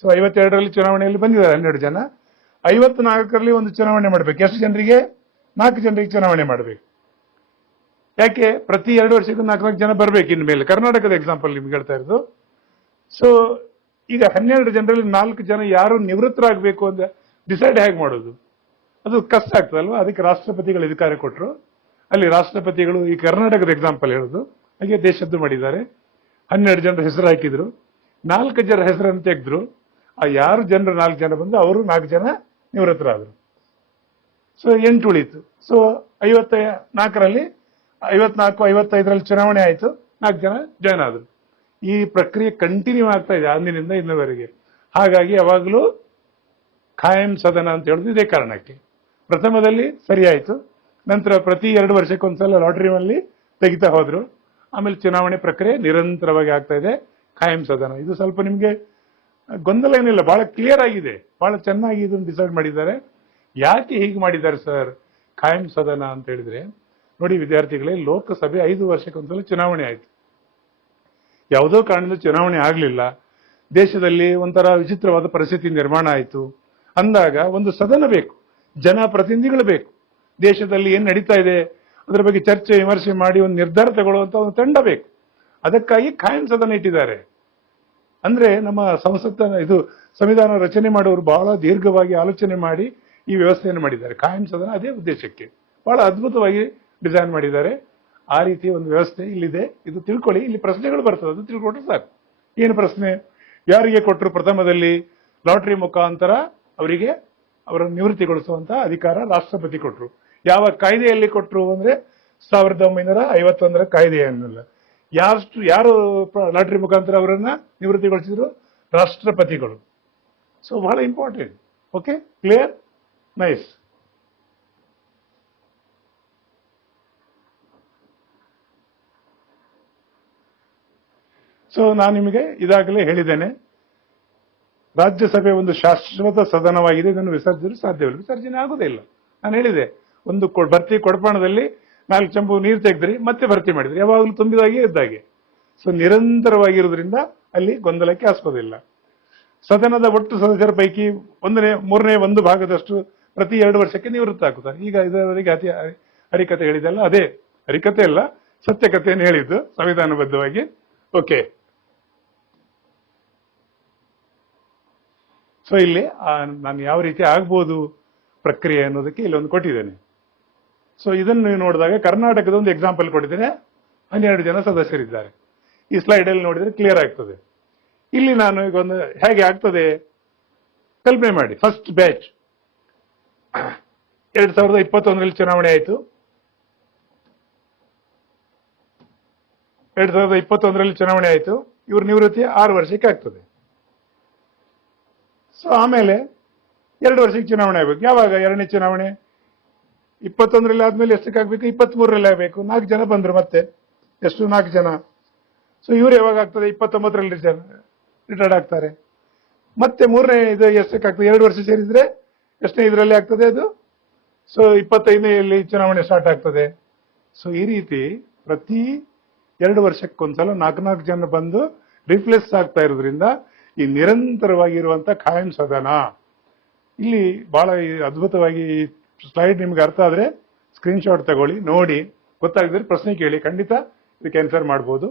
ಸೊ 52ರಲ್ಲಿ ಚುನಾವಣೆಯಲ್ಲಿ ಬಂದಿದ್ದಾರೆ 12 ಜನ. 54ರಲ್ಲಿ ಒಂದು ಚುನಾವಣೆ ಮಾಡಬೇಕು. ಎಷ್ಟು ಜನರಿಗೆ? 4 ಜನರಿಗೆ ಚುನಾವಣೆ ಮಾಡಬೇಕು. ಯಾಕೆ? ಪ್ರತಿ 2 ವರ್ಷಕ್ಕೂ 4 ಜನ ಬರಬೇಕು. ಇನ್ಮೇಲೆ ಕರ್ನಾಟಕದ ಎಕ್ಸಾಂಪಲ್ ನಿಮ್ಗೆ ಹೇಳ್ತಾ ಇರೋದು. ಸೊ ಈಗ 12 ಜನರಲ್ಲಿ 4 ಜನ ಯಾರು ನಿವೃತ್ತರಾಗಬೇಕು ಅಂತ ಡಿಸೈಡ್ ಹೇಗೆ ಮಾಡೋದು? ಅದು ಕಷ್ಟ ಆಗ್ತದಲ್ವಾ? ಅದಕ್ಕೆ ರಾಷ್ಟ್ರಪತಿಗಳು ಅಧಿಕಾರ ಕೊಟ್ಟರು. ಅಲ್ಲಿ ರಾಷ್ಟ್ರಪತಿಗಳು ಈ ಕರ್ನಾಟಕದ ಎಕ್ಸಾಂಪಲ್ ಹೇಳೋದು, ಹಾಗೆ ದೇಶದ್ದು ಮಾಡಿದ್ದಾರೆ. 12 ಜನರ ಹೆಸರು ಹಾಕಿದ್ರು, 4 ಜನರ ಹೆಸರನ್ನು ತೆಗೆದ್ರು. ಆ ಯಾರು ಜನರು 4 ಜನ ಬಂದು ಅವರು 4 ಜನ ನಿವೃತ್ತರಾದರು. ಸೊ 8 ಉಳಿತು. ಸೊ 54ರಲ್ಲಿ 55ರಲ್ಲಿ ಚುನಾವಣೆ ಆಯಿತು. 4 ಜನ ಜಾಯ್ನ್ ಆದರು. ಈ ಪ್ರಕ್ರಿಯೆ ಕಂಟಿನ್ಯೂ ಆಗ್ತಾ ಇದೆ ಅಂದಿನಿಂದ ಇನ್ನವರೆಗೆ. ಹಾಗಾಗಿ ಯಾವಾಗಲೂ ಖಾಯಂ ಸದನ ಅಂತ ಹೇಳೋದು ಇದೇ ಕಾರಣಕ್ಕೆ. ಪ್ರಥಮದಲ್ಲಿ ಸರಿ ಆಯಿತು, ನಂತರ ಪ್ರತಿ 2 ವರ್ಷಕ್ಕೊಂದ್ಸಲ ಲಾಟರಿನಲ್ಲಿ ತೆಗಿತಾ ಹೋದ್ರು. ಆಮೇಲೆ ಚುನಾವಣೆ ಪ್ರಕ್ರಿಯೆ ನಿರಂತರವಾಗಿ ಆಗ್ತಾ ಇದೆ. ಖಾಯಂ ಸದನ ಇದು ಸ್ವಲ್ಪ ನಿಮಗೆ ಗೊಂದಲ ಏನಿಲ್ಲ, ಬಹಳ ಕ್ಲಿಯರ್ ಆಗಿದೆ, ಬಹಳ ಚೆನ್ನಾಗಿ ಇದನ್ನು ಡಿಸೈಡ್ ಮಾಡಿದ್ದಾರೆ. ಯಾಕೆ ಹೀಗೆ ಮಾಡಿದ್ದಾರೆ ಸರ್ ಖಾಯಂ ಸದನ ಅಂತ ಹೇಳಿದ್ರೆ, ನೋಡಿ ವಿದ್ಯಾರ್ಥಿಗಳೇ, ಲೋಕಸಭೆ 5 ವರ್ಷಕ್ಕೊಂದ್ಸಲ ಚುನಾವಣೆ ಆಯಿತು. ಯಾವುದೋ ಕಾರಣದಿಂದ ಚುನಾವಣೆ ಆಗಲಿಲ್ಲ, ದೇಶದಲ್ಲಿ ಒಂಥರ ವಿಚಿತ್ರವಾದ ಪರಿಸ್ಥಿತಿ ನಿರ್ಮಾಣ ಆಯಿತು ಅಂದಾಗ ಒಂದು ಸದನ ಬೇಕು, ಜನಪ್ರತಿನಿಧಿಗಳು ಬೇಕು. ದೇಶದಲ್ಲಿ ಏನು ನಡೀತಾ ಇದೆ ಅದರ ಬಗ್ಗೆ ಚರ್ಚೆ ವಿಮರ್ಶೆ ಮಾಡಿ ಒಂದು ನಿರ್ಧಾರ ತಗೊಳ್ಳುವಂತ ಒಂದು ತಂಡ ಬೇಕು. ಅದಕ್ಕಾಗಿ ಖಾಯಂ ಸದನ ಇಟ್ಟಿದ್ದಾರೆ. ಅಂದ್ರೆ ನಮ್ಮ ಸಂವಿಧಾನ ರಚನೆ ಮಾಡುವವರು ಬಹಳ ದೀರ್ಘವಾಗಿ ಆಲೋಚನೆ ಮಾಡಿ ಈ ವ್ಯವಸ್ಥೆಯನ್ನು ಮಾಡಿದ್ದಾರೆ. ಖಾಯಂ ಸದನ ಅದೇ ಉದ್ದೇಶಕ್ಕೆ ಬಹಳ ಅದ್ಭುತವಾಗಿ ಡಿಸೈನ್ ಮಾಡಿದ್ದಾರೆ. ಆ ರೀತಿ ಒಂದು ವ್ಯವಸ್ಥೆ ಇಲ್ಲಿದೆ. ಇದು ತಿಳ್ಕೊಳ್ಳಿ. ಇಲ್ಲಿ ಪ್ರಶ್ನೆಗಳು ಬರ್ತದೆ, ಅದು ತಿಳ್ಕೊಂಡ್ರೆ ಸಾಕು. ಏನು ಪ್ರಶ್ನೆ? ಯಾರಿಗೆ ಕೊಟ್ಟರು? ಪ್ರಥಮದಲ್ಲಿ ಲಾಟರಿ ಮುಖಾಂತರ ಅವರಿಗೆ ಅವರನ್ನು ನಿವೃತ್ತಿಗೊಳಿಸುವಂತ ಅಧಿಕಾರ ರಾಷ್ಟ್ರಪತಿ ಕೊಟ್ಟರು. ಯಾವ ಕಾಯ್ದೆಯಲ್ಲಿ ಕೊಟ್ಟರು ಅಂದ್ರೆ 1951ರ ಕಾಯ್ದೆಯನ್ನೆಲ್ಲ. ಯಾರು ಲಾಟರಿ ಮುಖಾಂತರ ಅವರನ್ನ ನಿವೃತ್ತಿಗೊಳಿಸಿದ್ರು? ರಾಷ್ಟ್ರಪತಿಗಳು. ಸೊ ಬಹಳ important. Okay, clear, nice. So ನಾನು ನಿಮಗೆ ಇದಾಗಲೇ ಹೇಳಿದ್ದೇನೆ, ರಾಜ್ಯಸಭೆ ಒಂದು ಶಾಶ್ವತ ಸದನವಾಗಿದೆ. ಇದನ್ನು ವಿಸರ್ಜಿಸಲು ಸಾಧ್ಯವಿಲ್ಲ, ವಿಸರ್ಜನೆ ಆಗುವುದೇ ಇಲ್ಲ. ನಾನು ಹೇಳಿದೆ, ಒಂದು ಭರ್ತಿ ಕೊಡಪಾಣದಲ್ಲಿ 4 ಚಂಬು ನೀರು ತೆಗೆದ್ರಿ, ಮತ್ತೆ ಭರ್ತಿ ಮಾಡಿದ್ರಿ, ಯಾವಾಗಲೂ ತುಂಬಿದಾಗೆ ಇದ್ದಾಗೆ. ಸೊ ನಿರಂತರವಾಗಿರುವುದರಿಂದ ಅಲ್ಲಿ ಗೊಂದಲಕ್ಕೆ ಆಸ್ಪದ ಇಲ್ಲ. ಸದನದ ಒಟ್ಟು ಸದಸ್ಯರ ಪೈಕಿ 1/3 ಭಾಗದಷ್ಟು ಪ್ರತಿ 2 ವರ್ಷಕ್ಕೆ ನಿವೃತ್ತ ಹಾಕುತ್ತಾರೆ. ಈಗ ಇದರವರೆಗೆ ಹರಿಕತೆ ಹೇಳಿದಲ್ಲ, ಅದೇ ಹರಿಕತೆ ಅಲ್ಲ, ಸತ್ಯಕತೆಯನ್ನು ಹೇಳಿದ್ದು ಸಂವಿಧಾನಬದ್ಧವಾಗಿ. ಓಕೆ, ಸೊ ಇಲ್ಲಿ ನಾನು ಯಾವ ರೀತಿ ಆಗ್ಬೋದು ಪ್ರಕ್ರಿಯೆ ಅನ್ನೋದಕ್ಕೆ ಇಲ್ಲೊಂದು ಕೊಟ್ಟಿದ್ದೇನೆ. ಸೊ ಇದನ್ನು ನೀವು ನೋಡಿದಾಗ ಕರ್ನಾಟಕದ ಒಂದು ಎಕ್ಸಾಂಪಲ್ ಕೊಟ್ಟಿದ್ದೇನೆ. 12 ಜನ ಸದಸ್ಯರಿದ್ದಾರೆ. ಈ ಸ್ಲೈಡ್ ಅಲ್ಲಿ ನೋಡಿದ್ರೆ ಕ್ಲಿಯರ್ ಆಗ್ತದೆ. ಇಲ್ಲಿ ನಾನು ಈಗ ಒಂದು ಹೇಗೆ ಆಗ್ತದೆ ಕಲ್ಪನೆ ಮಾಡಿ. ಫಸ್ಟ್ ಬ್ಯಾಚ್ 2021ರಲ್ಲಿ ಚುನಾವಣೆ ಆಯಿತು. 2021ರಲ್ಲಿ ಚುನಾವಣೆ ಆಯಿತು, ಇವ್ರ ನಿವೃತ್ತಿ 6 ವರ್ಷಕ್ಕೆ ಆಗ್ತದೆ. ಸೊ ಆಮೇಲೆ 2 ವರ್ಷಕ್ಕೆ ಚುನಾವಣೆ ಆಗ್ಬೇಕು. ಯಾವಾಗ ಎರಡನೇ ಚುನಾವಣೆ? 21ರಲ್ಲಿ ಆದ್ಮೇಲೆ ಎಷ್ಟಕ್ಕೆ ಆಗ್ಬೇಕು? 23ರಲ್ಲಿ ಆಗ್ಬೇಕು. 4 ಜನ ಬಂದ್ರು, ಮತ್ತೆ ಎಷ್ಟು? 4 ಜನ. ಸೊ ಇವ್ರು ಯಾವಾಗ ಆಗ್ತದೆ? 29ರಲ್ಲಿ ರಿಟೈರ್ಡ್ ಆಗ್ತಾರೆ. ಮತ್ತೆ ಮೂರನೇ ಇದು ಎಷ್ಟಕ್ಕೆ ಆಗ್ತದೆ? 2 ವರ್ಷ ಸೇರಿದ್ರೆ ಎಷ್ಟನೇ ಇದರಲ್ಲಿ ಆಗ್ತದೆ ಅದು? ಸೊ 25ನೇ ಚುನಾವಣೆ ಸ್ಟಾರ್ಟ್ ಆಗ್ತದೆ. ಸೊ ಈ ರೀತಿ ಪ್ರತಿ 2 ವರ್ಷಕ್ಕೊಂದ್ಸಲ 4 ಜನ ಬಂದು ರಿಪ್ಲೇಸ್ ಆಗ್ತಾ ಇರೋದ್ರಿಂದ ಈ ನಿರಂತರವಾಗಿರುವಂತ ಖಾಯಂ ಸದನ. ಇಲ್ಲಿ ಬಹಳ ಅದ್ಭುತವಾಗಿ ಈ ಸ್ಲೈಡ್ ನಿಮ್ಗೆ ಅರ್ಥ ಆದ್ರೆ ಸ್ಕ್ರೀನ್ ಶಾಟ್ ತಗೊಳ್ಳಿ, ನೋಡಿ. ಗೊತ್ತಾಗಿದ್ರೆ ಪ್ರಶ್ನೆ ಕೇಳಿ, ಖಂಡಿತ ಇದಕ್ಕೆ ಆನ್ಸರ್ ಮಾಡ್ಬೋದು.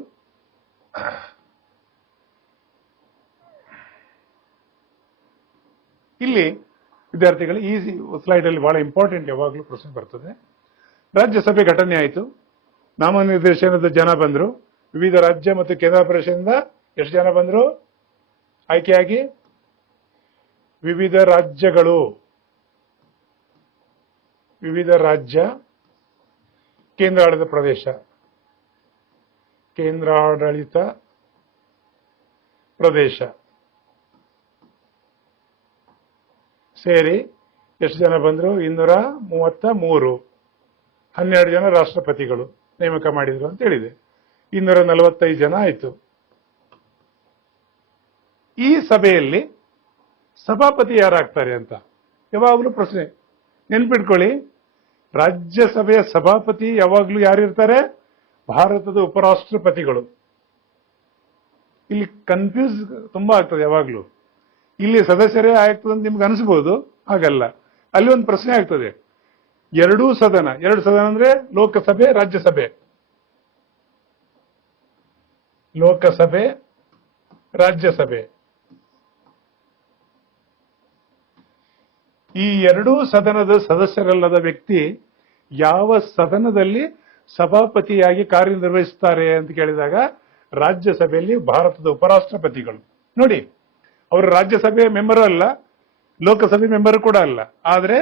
ಇಲ್ಲಿ ವಿದ್ಯಾರ್ಥಿಗಳು ಈಸಿ ಸ್ಲೈಡ್ ಅಲ್ಲಿ ಬಹಳ ಇಂಪಾರ್ಟೆಂಟ್ ಯಾವಾಗಲೂ ಪ್ರಶ್ನೆ ಬರ್ತದೆ. ರಾಜ್ಯಸಭೆ ಘಟನೆ ಆಯಿತು, ನಾಮನಿರ್ದೇಶನದ ಜನ ಬಂದ್ರು. ವಿವಿಧ ರಾಜ್ಯ ಮತ್ತು ಕೇಂದ್ರ ಪ್ರದೇಶದಿಂದ ಎಷ್ಟು ಜನ ಬಂದ್ರು ಆಯ್ಕೆಯಾಗಿ? ವಿವಿಧ ರಾಜ್ಯಗಳು, ವಿವಿಧ ರಾಜ್ಯ, ಕೇಂದ್ರಾಡಳಿತ ಪ್ರದೇಶ, ಕೇಂದ್ರಾಡಳಿತ ಪ್ರದೇಶ ಸೇರಿ ಎಷ್ಟು ಜನ ಬಂದ್ರು? 233. 12 ಜನ ರಾಷ್ಟ್ರಪತಿಗಳು ನೇಮಕ ಮಾಡಿದ್ರು ಅಂತ ಹೇಳಿದೆ. 245 ಜನ ಆಯ್ತು. ಈ ಸಭೆಯಲ್ಲಿ ಸಭಾಪತಿ ಯಾರಾಗ್ತಾರೆ ಅಂತ ಯಾವಾಗಲೂ ಪ್ರಶ್ನೆ. ನೆನ್ಪಿಟ್ಕೊಳ್ಳಿ, ರಾಜ್ಯಸಭೆಯ ಸಭಾಪತಿ ಯಾವಾಗಲೂ ಯಾರಿರ್ತಾರೆ? ಭಾರತದ ಉಪರಾಷ್ಟ್ರಪತಿಗಳು. ಇಲ್ಲಿ ಕನ್ಫ್ಯೂಸ್ ತುಂಬಾ ಆಗ್ತದೆ ಯಾವಾಗ್ಲೂ. ಇಲ್ಲಿ ಸದಸ್ಯರೇ ಆಗ್ತದೆ ಅಂತ ನಿಮ್ಗೆ ಅನಿಸ್ಬೋದು, ಹಾಗಲ್ಲ. ಅಲ್ಲಿ ಒಂದು ಪ್ರಶ್ನೆ ಆಗ್ತದೆ. ಎರಡು ಸದನ ಅಂದ್ರೆ ಲೋಕಸಭೆ, ರಾಜ್ಯಸಭೆ. ಲೋಕಸಭೆ, ರಾಜ್ಯಸಭೆ. ಈ ಎರಡೂ ಸದನದ ಸದಸ್ಯರಲ್ಲದ ವ್ಯಕ್ತಿ ಯಾವ ಸದನದಲ್ಲಿ ಸಭಾಪತಿಯಾಗಿ ಕಾರ್ಯನಿರ್ವಹಿಸುತ್ತಾರೆ ಅಂತ ಕೇಳಿದಾಗ ರಾಜ್ಯಸಭೆಯಲ್ಲಿ ಭಾರತದ ಉಪರಾಷ್ಟ್ರಪತಿಗಳು. ನೋಡಿ, ಅವರು ರಾಜ್ಯಸಭೆ ಮೆಂಬರ್ ಅಲ್ಲ, ಲೋಕಸಭೆ ಮೆಂಬರ್ ಕೂಡ ಅಲ್ಲ, ಆದ್ರೆ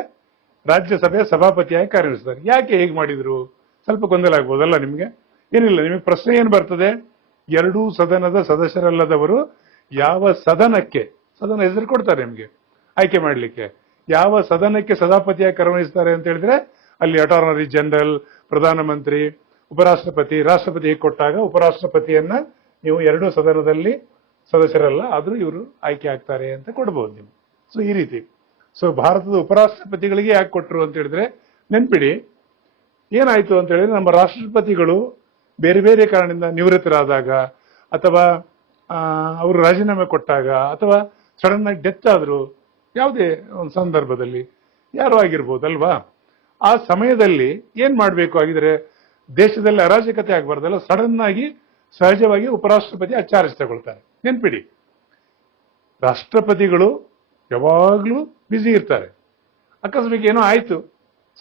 ರಾಜ್ಯಸಭೆಯ ಸಭಾಪತಿಯಾಗಿ ಕಾರ್ಯನಿರ್ವಹಿಸ್ತಾರೆ. ಯಾಕೆ ಹೇಗೆ ಮಾಡಿದ್ರು? ಸ್ವಲ್ಪ ಗೊಂದಲ ಆಗ್ಬೋದಲ್ಲ ನಿಮ್ಗೆ? ಏನಿಲ್ಲ, ನಿಮಗೆ ಪ್ರಶ್ನೆ ಏನು ಬರ್ತದೆ? ಎರಡೂ ಸದನದ ಸದಸ್ಯರಲ್ಲದವರು ಯಾವ ಸದನಕ್ಕೆ, ಸದನ ಹೆಸರು ಕೊಡ್ತಾರೆ ನಿಮ್ಗೆ ಆಯ್ಕೆ ಮಾಡ್ಲಿಕ್ಕೆ, ಯಾವ ಸದನಕ್ಕೆ ಸಭಾಪತಿಯಾಗಿ ಕಾರ್ಯನಿರ್ವಹಿಸ್ತಾರೆ ಅಂತ ಹೇಳಿದ್ರೆ ಅಲ್ಲಿ ಅಟಾರ್ನರಿ ಜನರಲ್, ಪ್ರಧಾನಮಂತ್ರಿ, ಉಪರಾಷ್ಟ್ರಪತಿ, ರಾಷ್ಟ್ರಪತಿ ಹೇಗೆ ಕೊಟ್ಟಾಗ ಉಪರಾಷ್ಟ್ರಪತಿಯನ್ನ ನೀವು ಎರಡೂ ಸದನದಲ್ಲಿ ಸದಸ್ಯರಲ್ಲ ಆದ್ರೂ ಇವರು ಆಯ್ಕೆ ಆಗ್ತಾರೆ ಅಂತ ಕೊಡಬಹುದು ನೀವು. ಸೊ ಈ ರೀತಿ. ಸೊ ಭಾರತದ ಉಪರಾಷ್ಟ್ರಪತಿಗಳಿಗೆ ಯಾಕೆ ಕೊಟ್ಟರು ಅಂತ ಹೇಳಿದ್ರೆ ನೆನ್ಪಿಡಿ, ಏನಾಯ್ತು ಅಂತ ಹೇಳಿದ್ರೆ ನಮ್ಮ ರಾಷ್ಟ್ರಪತಿಗಳು ಬೇರೆ ಬೇರೆ ಕಾರಣದಿಂದ ನಿವೃತ್ತರಾದಾಗ ಅಥವಾ ಅವರು ರಾಜೀನಾಮೆ ಕೊಟ್ಟಾಗ ಅಥವಾ ಸಡನ್ ಆಗಿ ಡೆತ್ ಆದ್ರು, ಯಾವುದೇ ಒಂದು ಸಂದರ್ಭದಲ್ಲಿ ಯಾರು ಆಗಿರ್ಬೋದಲ್ವಾ, ಆ ಸಮಯದಲ್ಲಿ ಏನ್ ಮಾಡ್ಬೇಕು ಆಗಿದ್ರೆ ದೇಶದಲ್ಲಿ ಅರಾಜಕತೆ ಆಗ್ಬಾರ್ದಲ್ಲ, ಸಡನ್ ಆಗಿ ಸಹಜವಾಗಿ ಉಪರಾಷ್ಟ್ರಪತಿ ಆ ಚಾರ್ಜ್ ತಗೊಳ್ತಾರೆ. ನೆನ್ಪಿಡಿ, ರಾಷ್ಟ್ರಪತಿಗಳು ಯಾವಾಗ್ಲೂ ಬ್ಯುಸಿ ಇರ್ತಾರೆ. ಅಕಸ್ಮಾತ್ ಏನೋ ಆಯ್ತು,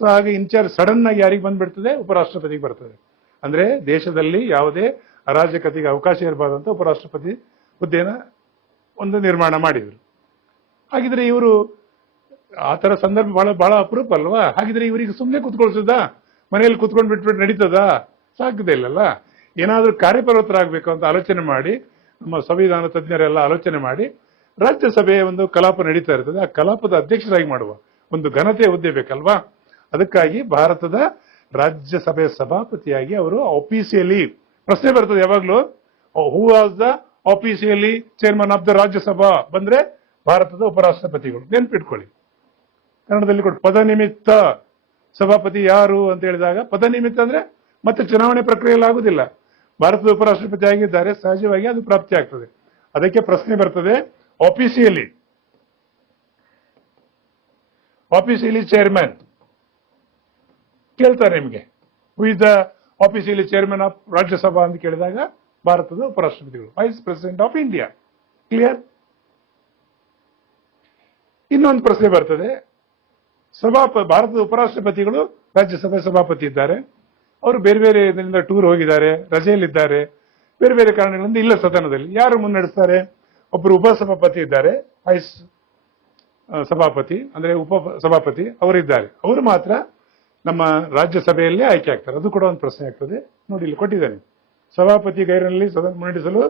ಸೊ ಹಾಗೆ ಇನ್ಚಾರ್ಜ್ ಸಡನ್ ಆಗಿ ಯಾರಿಗೆ ಬಂದ್ಬಿಡ್ತದೆ? ಉಪರಾಷ್ಟ್ರಪತಿಗೆ ಬರ್ತದೆ. ಅಂದ್ರೆ ದೇಶದಲ್ಲಿ ಯಾವುದೇ ಅರಾಜಕತೆಗೆ ಅವಕಾಶ ಇರಬಾರ್ದಂತ ಉಪರಾಷ್ಟ್ರಪತಿ ಹುದ್ದೆನ ಒಂದು ನಿರ್ಮಾಣ ಮಾಡಿದ್ರು. ಹಾಗಿದ್ರೆ ಇವರು ಆ ತರ ಸಂದರ್ಭ ಬಹಳ ಬಹಳ ಅಪರೂಪ ಅಲ್ವಾ? ಹಾಗಿದ್ರೆ ಇವರಿಗೆ ಸುಮ್ಮನೆ ಕುತ್ಕೊಳ್ಸುದಾ? ಮನೆಯಲ್ಲಿ ಕುತ್ಕೊಂಡು ಬಿಟ್ಬಿಟ್ಟು ನಡೀತದಾ? ಸಾಕದೇ ಇಲ್ಲಲ್ಲ. ಏನಾದ್ರೂ ಕಾರ್ಯಪ್ರವೃತ್ತರಾಗಬೇಕು ಅಂತ ಆಲೋಚನೆ ಮಾಡಿ, ನಮ್ಮ ಸಂವಿಧಾನ ತಜ್ಞರೆಲ್ಲ ಆಲೋಚನೆ ಮಾಡಿ ರಾಜ್ಯಸಭೆಯ ಒಂದು ಕಲಾಪ ನಡೀತಾ ಇರ್ತದೆ, ಆ ಕಲಾಪದ ಅಧ್ಯಕ್ಷರಾಗಿ ಮಾಡುವ ಒಂದು ಘನತೆಯ ಹುದ್ದೆ ಬೇಕಲ್ವಾ? ಅದಕ್ಕಾಗಿ ಭಾರತದ ರಾಜ್ಯಸಭೆಯ ಸಭಾಪತಿಯಾಗಿ ಅವರು ಆಫೀಸಿಯಲಿ, ಪ್ರಶ್ನೆ ಬರ್ತದೆ ಯಾವಾಗ್ಲೂ, who was the officially chairman of the Rajya Sabha ಬಂದ್ರೆ ಭಾರತದ ಉಪರಾಷ್ಟ್ರಪತಿಗಳು. ನೆನ್ಪಿಟ್ಕೊಳ್ಳಿ, ಕನ್ನಡದಲ್ಲಿ ಕೊಟ್ಟು ಪದನಿಮಿತ್ತ ಸಭಾಪತಿ ಯಾರು ಅಂತ ಹೇಳಿದಾಗ, ಪದನಿಮಿತ್ತ ಅಂದ್ರೆ ಮತ್ತೆ ಚುನಾವಣೆ ಪ್ರಕ್ರಿಯೆಯಲ್ಲಿ ಆಗುದಿಲ್ಲ. ಭಾರತದ ಉಪರಾಷ್ಟ್ರಪತಿ ಆಗಿದ್ದಾರೆ, ಸಹಜವಾಗಿ ಅದು ಪ್ರಾಪ್ತಿ ಆಗ್ತದೆ. ಅದಕ್ಕೆ ಪ್ರಶ್ನೆ ಬರ್ತದೆ, ಆಫೀಸಿಯಲಿ ಚೇರ್ಮನ್ ಕೇಳ್ತಾರೆ ನಿಮ್ಗೆ, who is the officially chairman of Rajya Sabha ಅಂತ ಕೇಳಿದಾಗ ಭಾರತದ ಉಪರಾಷ್ಟ್ರಪತಿಗಳು, vice president of India. Clear? ಇನ್ನೊಂದು ಪ್ರಶ್ನೆ ಬರ್ತದೆ, ಭಾರತದ ಉಪರಾಷ್ಟ್ರಪತಿಗಳು ರಾಜ್ಯಸಭೆ ಸಭಾಪತಿ ಇದ್ದಾರೆ, ಅವರು ಬೇರೆ ಬೇರೆ ಇದರಿಂದ ಟೂರ್ ಹೋಗಿದ್ದಾರೆ, ರಜೆಯಲ್ಲಿದ್ದಾರೆ, ಬೇರೆ ಬೇರೆ ಕಾರಣಗಳಿಂದ ಇಲ್ಲ ಸದನದಲ್ಲಿ. ಯಾರು ಮುನ್ನಡೆಸ್ತಾರೆ? ಒಬ್ಬರು ಉಪಸಭಾಪತಿ ಇದ್ದಾರೆ, ವೈಸ್ ಸಭಾಪತಿ ಅಂದ್ರೆ ಉಪ ಸಭಾಪತಿ ಅವರಿದ್ದಾರೆ. ಅವರು ಮಾತ್ರ ನಮ್ಮ ರಾಜ್ಯಸಭೆಯಲ್ಲೇ ಆಯ್ಕೆ ಆಗ್ತಾರೆ. ಅದು ಕೂಡ ಒಂದು ಪ್ರಶ್ನೆ ಆಗ್ತದೆ. ನೋಡಿ, ಇಲ್ಲಿ ಕೊಟ್ಟಿದ್ದಾನೆ. ಸಭಾಪತಿ ಗೈರಿನಲ್ಲಿ ಸದನ ಮುನ್ನಡೆಸಲು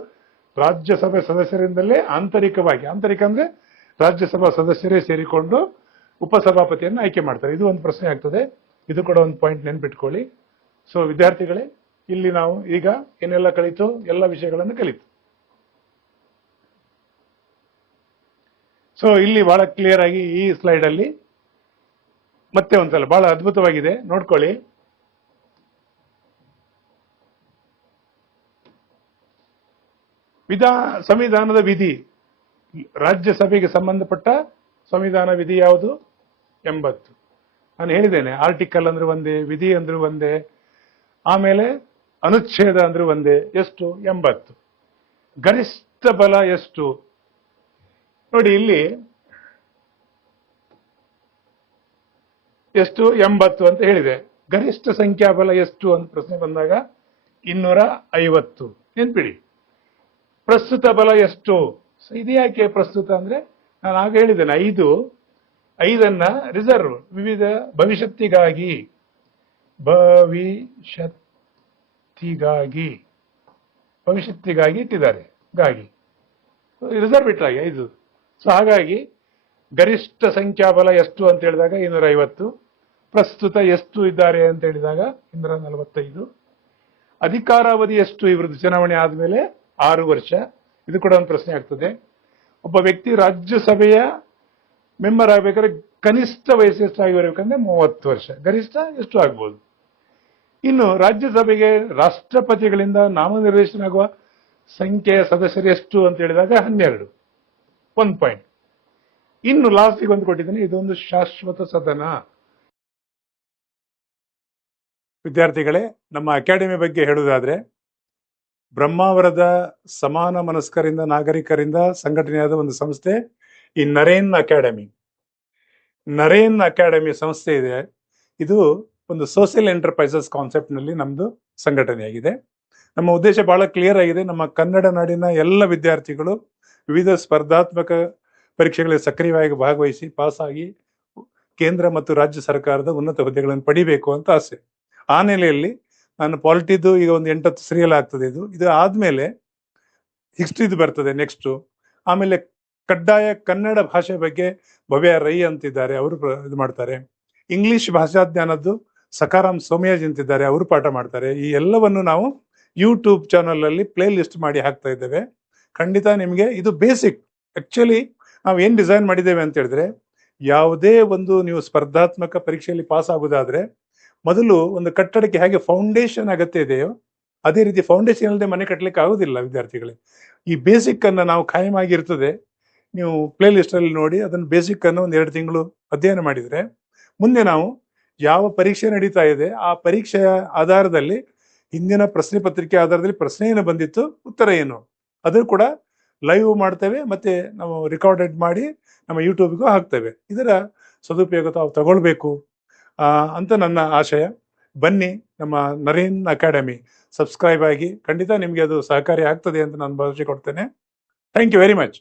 ರಾಜ್ಯಸಭೆ ಸದಸ್ಯರಿಂದಲೇ ಆಂತರಿಕ ಅಂದ್ರೆ ರಾಜ್ಯಸಭಾ ಸದಸ್ಯರೇ ಸೇರಿಕೊಂಡು ಉಪಸಭಾಪತಿಯನ್ನು ಆಯ್ಕೆ ಮಾಡ್ತಾರೆ. ಇದು ಒಂದು ಪ್ರಶ್ನೆ ಆಗ್ತದೆ. ಇದು ಕೂಡ ಒಂದು ಪಾಯಿಂಟ್ ನೆನ್ಪಿಟ್ಕೊಳ್ಳಿ. ಸೊ ವಿದ್ಯಾರ್ಥಿಗಳೇ, ಇಲ್ಲಿ ನಾವು ಈಗ ಏನೆಲ್ಲ ಕಲಿತು, ಎಲ್ಲ ವಿಷಯಗಳನ್ನು ಕಲಿತು. ಸೊ ಇಲ್ಲಿ ಬಹಳ ಕ್ಲಿಯರ್ ಆಗಿ ಈ ಸ್ಲೈಡ್ ಅಲ್ಲಿ ಮತ್ತೆ ಒಂದ್ಸಲ ಬಹಳ ಅದ್ಭುತವಾಗಿದೆ, ನೋಡ್ಕೊಳ್ಳಿ. ಸಂವಿಧಾನದ ವಿಧಿ, ರಾಜ್ಯಸಭೆಗೆ ಸಂಬಂಧಪಟ್ಟ ಸಂವಿಧಾನ ವಿಧಿ ಯಾವುದು? 80. ನಾನು ಹೇಳಿದ್ದೇನೆ, ಆರ್ಟಿಕಲ್ ಅಂದ್ರೆ ಒಂದೇ, ವಿಧಿ ಅಂದ್ರೆ ಒಂದೇ, ಆಮೇಲೆ ಅನುಚ್ಛೇದ ಅಂದ್ರೆ ಒಂದೇ. ಎಷ್ಟು? 80. ಗರಿಷ್ಠ ಬಲ ಎಷ್ಟು? ನೋಡಿ ಇಲ್ಲಿ ಎಷ್ಟು? 80 ಅಂತ ಹೇಳಿದೆ. ಗರಿಷ್ಠ ಸಂಖ್ಯಾಬಲ ಎಷ್ಟು ಅಂತ ಪ್ರಶ್ನೆ ಬಂದಾಗ 250. ನೆನ್ಪಿಡಿ. ಪ್ರಸ್ತುತ ಬಲ ಎಷ್ಟು? ಇದು ಯಾಕೆ ಪ್ರಸ್ತುತ ಅಂದ್ರೆ, ನಾನು ಆಗ ಹೇಳಿದ್ದೇನೆ, 5 ರಿಸರ್ವ್, ವಿವಿಧ ಭವಿಷ್ಯತ್ತಿಗಾಗಿ ಇಟ್ಟಿದ್ದಾರೆ, ಗಾಗಿ ರಿಸರ್ವ್ ಇಟ್ಟಾಗಿ 5. ಸೊ ಹಾಗಾಗಿ ಗರಿಷ್ಠ ಸಂಖ್ಯಾಬಲ ಎಷ್ಟು ಅಂತ ಹೇಳಿದಾಗ 250. ಪ್ರಸ್ತುತ ಎಷ್ಟು ಇದ್ದಾರೆ ಅಂತ ಹೇಳಿದಾಗ 245. ಅಧಿಕಾರಾವಧಿ ಎಷ್ಟು ಇವ್ರದ್ದು ಚುನಾವಣೆ ಆದ್ಮೇಲೆ? 6 ವರ್ಷ. ಇದು ಕೂಡ ಒಂದು ಪ್ರಶ್ನೆ ಆಗ್ತದೆ. ಒಬ್ಬ ವ್ಯಕ್ತಿ ರಾಜ್ಯಸಭೆಯ ಮೆಂಬರ್ ಆಗ್ಬೇಕಾದ್ರೆ ಕನಿಷ್ಠ ವಯಸ್ಸು ಎಷ್ಟಾಗಿರ್ಬೇಕಂದ್ರೆ 30 ವರ್ಷ. ಗರಿಷ್ಠ ಎಷ್ಟು ಆಗ್ಬೋದು? ಇನ್ನು ರಾಜ್ಯಸಭೆಗೆ ರಾಷ್ಟ್ರಪತಿಗಳಿಂದ ನಾಮನಿರ್ದೇಶನ ಆಗುವ ಸಂಖ್ಯೆಯ ಸದಸ್ಯರು ಎಷ್ಟು ಅಂತ ಹೇಳಿದಾಗ 12. 1 ಪಾಯಿಂಟ್. ಇನ್ನು ಲಾಸ್ಟಿಗೆ ಒಂದು ಕೊಟ್ಟಿದ್ದೇನೆ, ಇದೊಂದು ಶಾಶ್ವತ ಸದನ. ವಿದ್ಯಾರ್ಥಿಗಳೇ, ನಮ್ಮ ಅಕಾಡೆಮಿ ಬಗ್ಗೆ ಹೇಳುವುದಾದ್ರೆ, ಬ್ರಹ್ಮಾವರದ ಸಮಾನ ಮನಸ್ಕರಿಂದ ನಾಗರಿಕರಿಂದ ಸಂಘಟನೆಯಾದ ಒಂದು ಸಂಸ್ಥೆ ಈ ನರೇನ್ ಅಕಾಡೆಮಿ. ನರೇನ್ ಅಕಾಡೆಮಿ ಸಂಸ್ಥೆ ಇದೆ. ಇದು ಒಂದು ಸೋಷಿಯಲ್ ಎಂಟರ್ಪ್ರೈಸಸ್ ಕಾನ್ಸೆಪ್ಟ್ ನಲ್ಲಿ ನಮ್ದು ಸಂಘಟನೆಯಾಗಿದೆ. ನಮ್ಮ ಉದ್ದೇಶ ಬಹಳ ಕ್ಲಿಯರ್ ಆಗಿದೆ. ನಮ್ಮ ಕನ್ನಡ ನಾಡಿನ ಎಲ್ಲ ವಿದ್ಯಾರ್ಥಿಗಳು ವಿವಿಧ ಸ್ಪರ್ಧಾತ್ಮಕ ಪರೀಕ್ಷೆಗಳಲ್ಲಿ ಸಕ್ರಿಯವಾಗಿ ಭಾಗವಹಿಸಿ ಪಾಸ್ ಆಗಿ ಕೇಂದ್ರ ಮತ್ತು ರಾಜ್ಯ ಸರ್ಕಾರದ ಉನ್ನತ ಹುದ್ದೆಗಳನ್ನು ಪಡಿಬೇಕು ಅಂತ ಆಸೆ. ಆ ನೆಲೆಯಲ್ಲಿ ನಾನು ಪಾಲಿಟಿದು ಈಗ ಒಂದು 8 ಸೀರಿಯಲ್ ಆಗ್ತದೆ. ಇದು ಆದ್ಮೇಲೆ ಹಿಸ್ಟ್ರಿದು ಬರ್ತದೆ ನೆಕ್ಸ್ಟ್. ಆಮೇಲೆ ಕಡ್ಡಾಯ ಕನ್ನಡ ಭಾಷೆ ಬಗ್ಗೆ ಭವ್ಯ ರೈ ಅಂತಿದ್ದಾರೆ, ಅವರು ಇದು ಮಾಡ್ತಾರೆ. ಇಂಗ್ಲಿಷ್ ಭಾಷಾಜ್ಞಾನದ್ದು ಸಕಾರಾಮ್ ಸೋಮಯಾಜ್ ಅಂತಿದ್ದಾರೆ, ಅವರು ಪಾಠ ಮಾಡ್ತಾರೆ. ಈ ಎಲ್ಲವನ್ನು ನಾವು ಯೂಟ್ಯೂಬ್ ಚಾನಲ್ ಅಲ್ಲಿ ಪ್ಲೇ ಲಿಸ್ಟ್ ಮಾಡಿ ಹಾಕ್ತಾ ಇದ್ದೇವೆ. ಖಂಡಿತ ನಿಮಗೆ ಇದು ಬೇಸಿಕ್. ಆಕ್ಚುಲಿ ನಾವು ಏನ್ ಡಿಸೈನ್ ಮಾಡಿದ್ದೇವೆ ಅಂತ ಹೇಳಿದ್ರೆ, ಯಾವುದೇ ಒಂದು ನೀವು ಸ್ಪರ್ಧಾತ್ಮಕ ಪರೀಕ್ಷೆಯಲ್ಲಿ ಪಾಸ್ ಆಗುದಾದ್ರೆ ಮೊದಲು ಒಂದು ಕಟ್ಟಡಕ್ಕೆ ಹೇಗೆ ಫೌಂಡೇಶನ್ ಅಗತ್ಯ ಇದೆಯೋ ಅದೇ ರೀತಿ ಫೌಂಡೇಶನ್ ಇಲ್ಲದೆ ಮನೆ ಕಟ್ಟಲಿಕ್ಕೆ ಆಗುದಿಲ್ಲ ವಿದ್ಯಾರ್ಥಿಗಳೇ. ಈ ಬೇಸಿಕ್ ಅನ್ನ ನಾವು ಖಾಯಂ ಆಗಿರ್ತದೆ. ನೀವು ಪ್ಲೇ ಲಿಸ್ಟ್ ಅಲ್ಲಿ ನೋಡಿ ಅದನ್ನು ಬೇಸಿಕ್ ಅನ್ನು ಒಂದು 2 ತಿಂಗಳು ಅಧ್ಯಯನ ಮಾಡಿದ್ರೆ ಮುಂದೆ ನಾವು ಯಾವ ಪರೀಕ್ಷೆ ನಡೀತಾ ಇದೆ ಆ ಪರೀಕ್ಷೆಯ ಆಧಾರದಲ್ಲಿ, ಹಿಂದಿನ ಪ್ರಶ್ನೆ ಪತ್ರಿಕೆ ಆಧಾರದಲ್ಲಿ ಪ್ರಶ್ನೆ ಏನು ಬಂದಿತ್ತು, ಉತ್ತರ ಏನು, ಅದು ಕೂಡ ಲೈವ್ ಮಾಡ್ತೇವೆ. ಮತ್ತೆ ನಾವು ರೆಕಾರ್ಡೆಡ್ ಮಾಡಿ ನಮ್ಮ ಯೂಟ್ಯೂಬ್ಗೂ ಹಾಕ್ತೇವೆ. ಇದರ ಸದುಪಯೋಗ ತಾವು ತಗೊಳ್ಬೇಕು ಅಂತ ನನ್ನ ಆಶಯ. ಬನ್ನಿ, ನಮ್ಮ ನರೇನ್ ಅಕಾಡೆಮಿ ಸಬ್ಸ್ಕ್ರೈಬ್ ಆಗಿ. ಖಂಡಿತ ನಿಮಗೆ ಅದು ಸಹಕಾರಿ ಆಗ್ತದೆ ಅಂತ ನಾನು ಭರವಸೆ ಕೊಡ್ತೇನೆ. Thank you very much.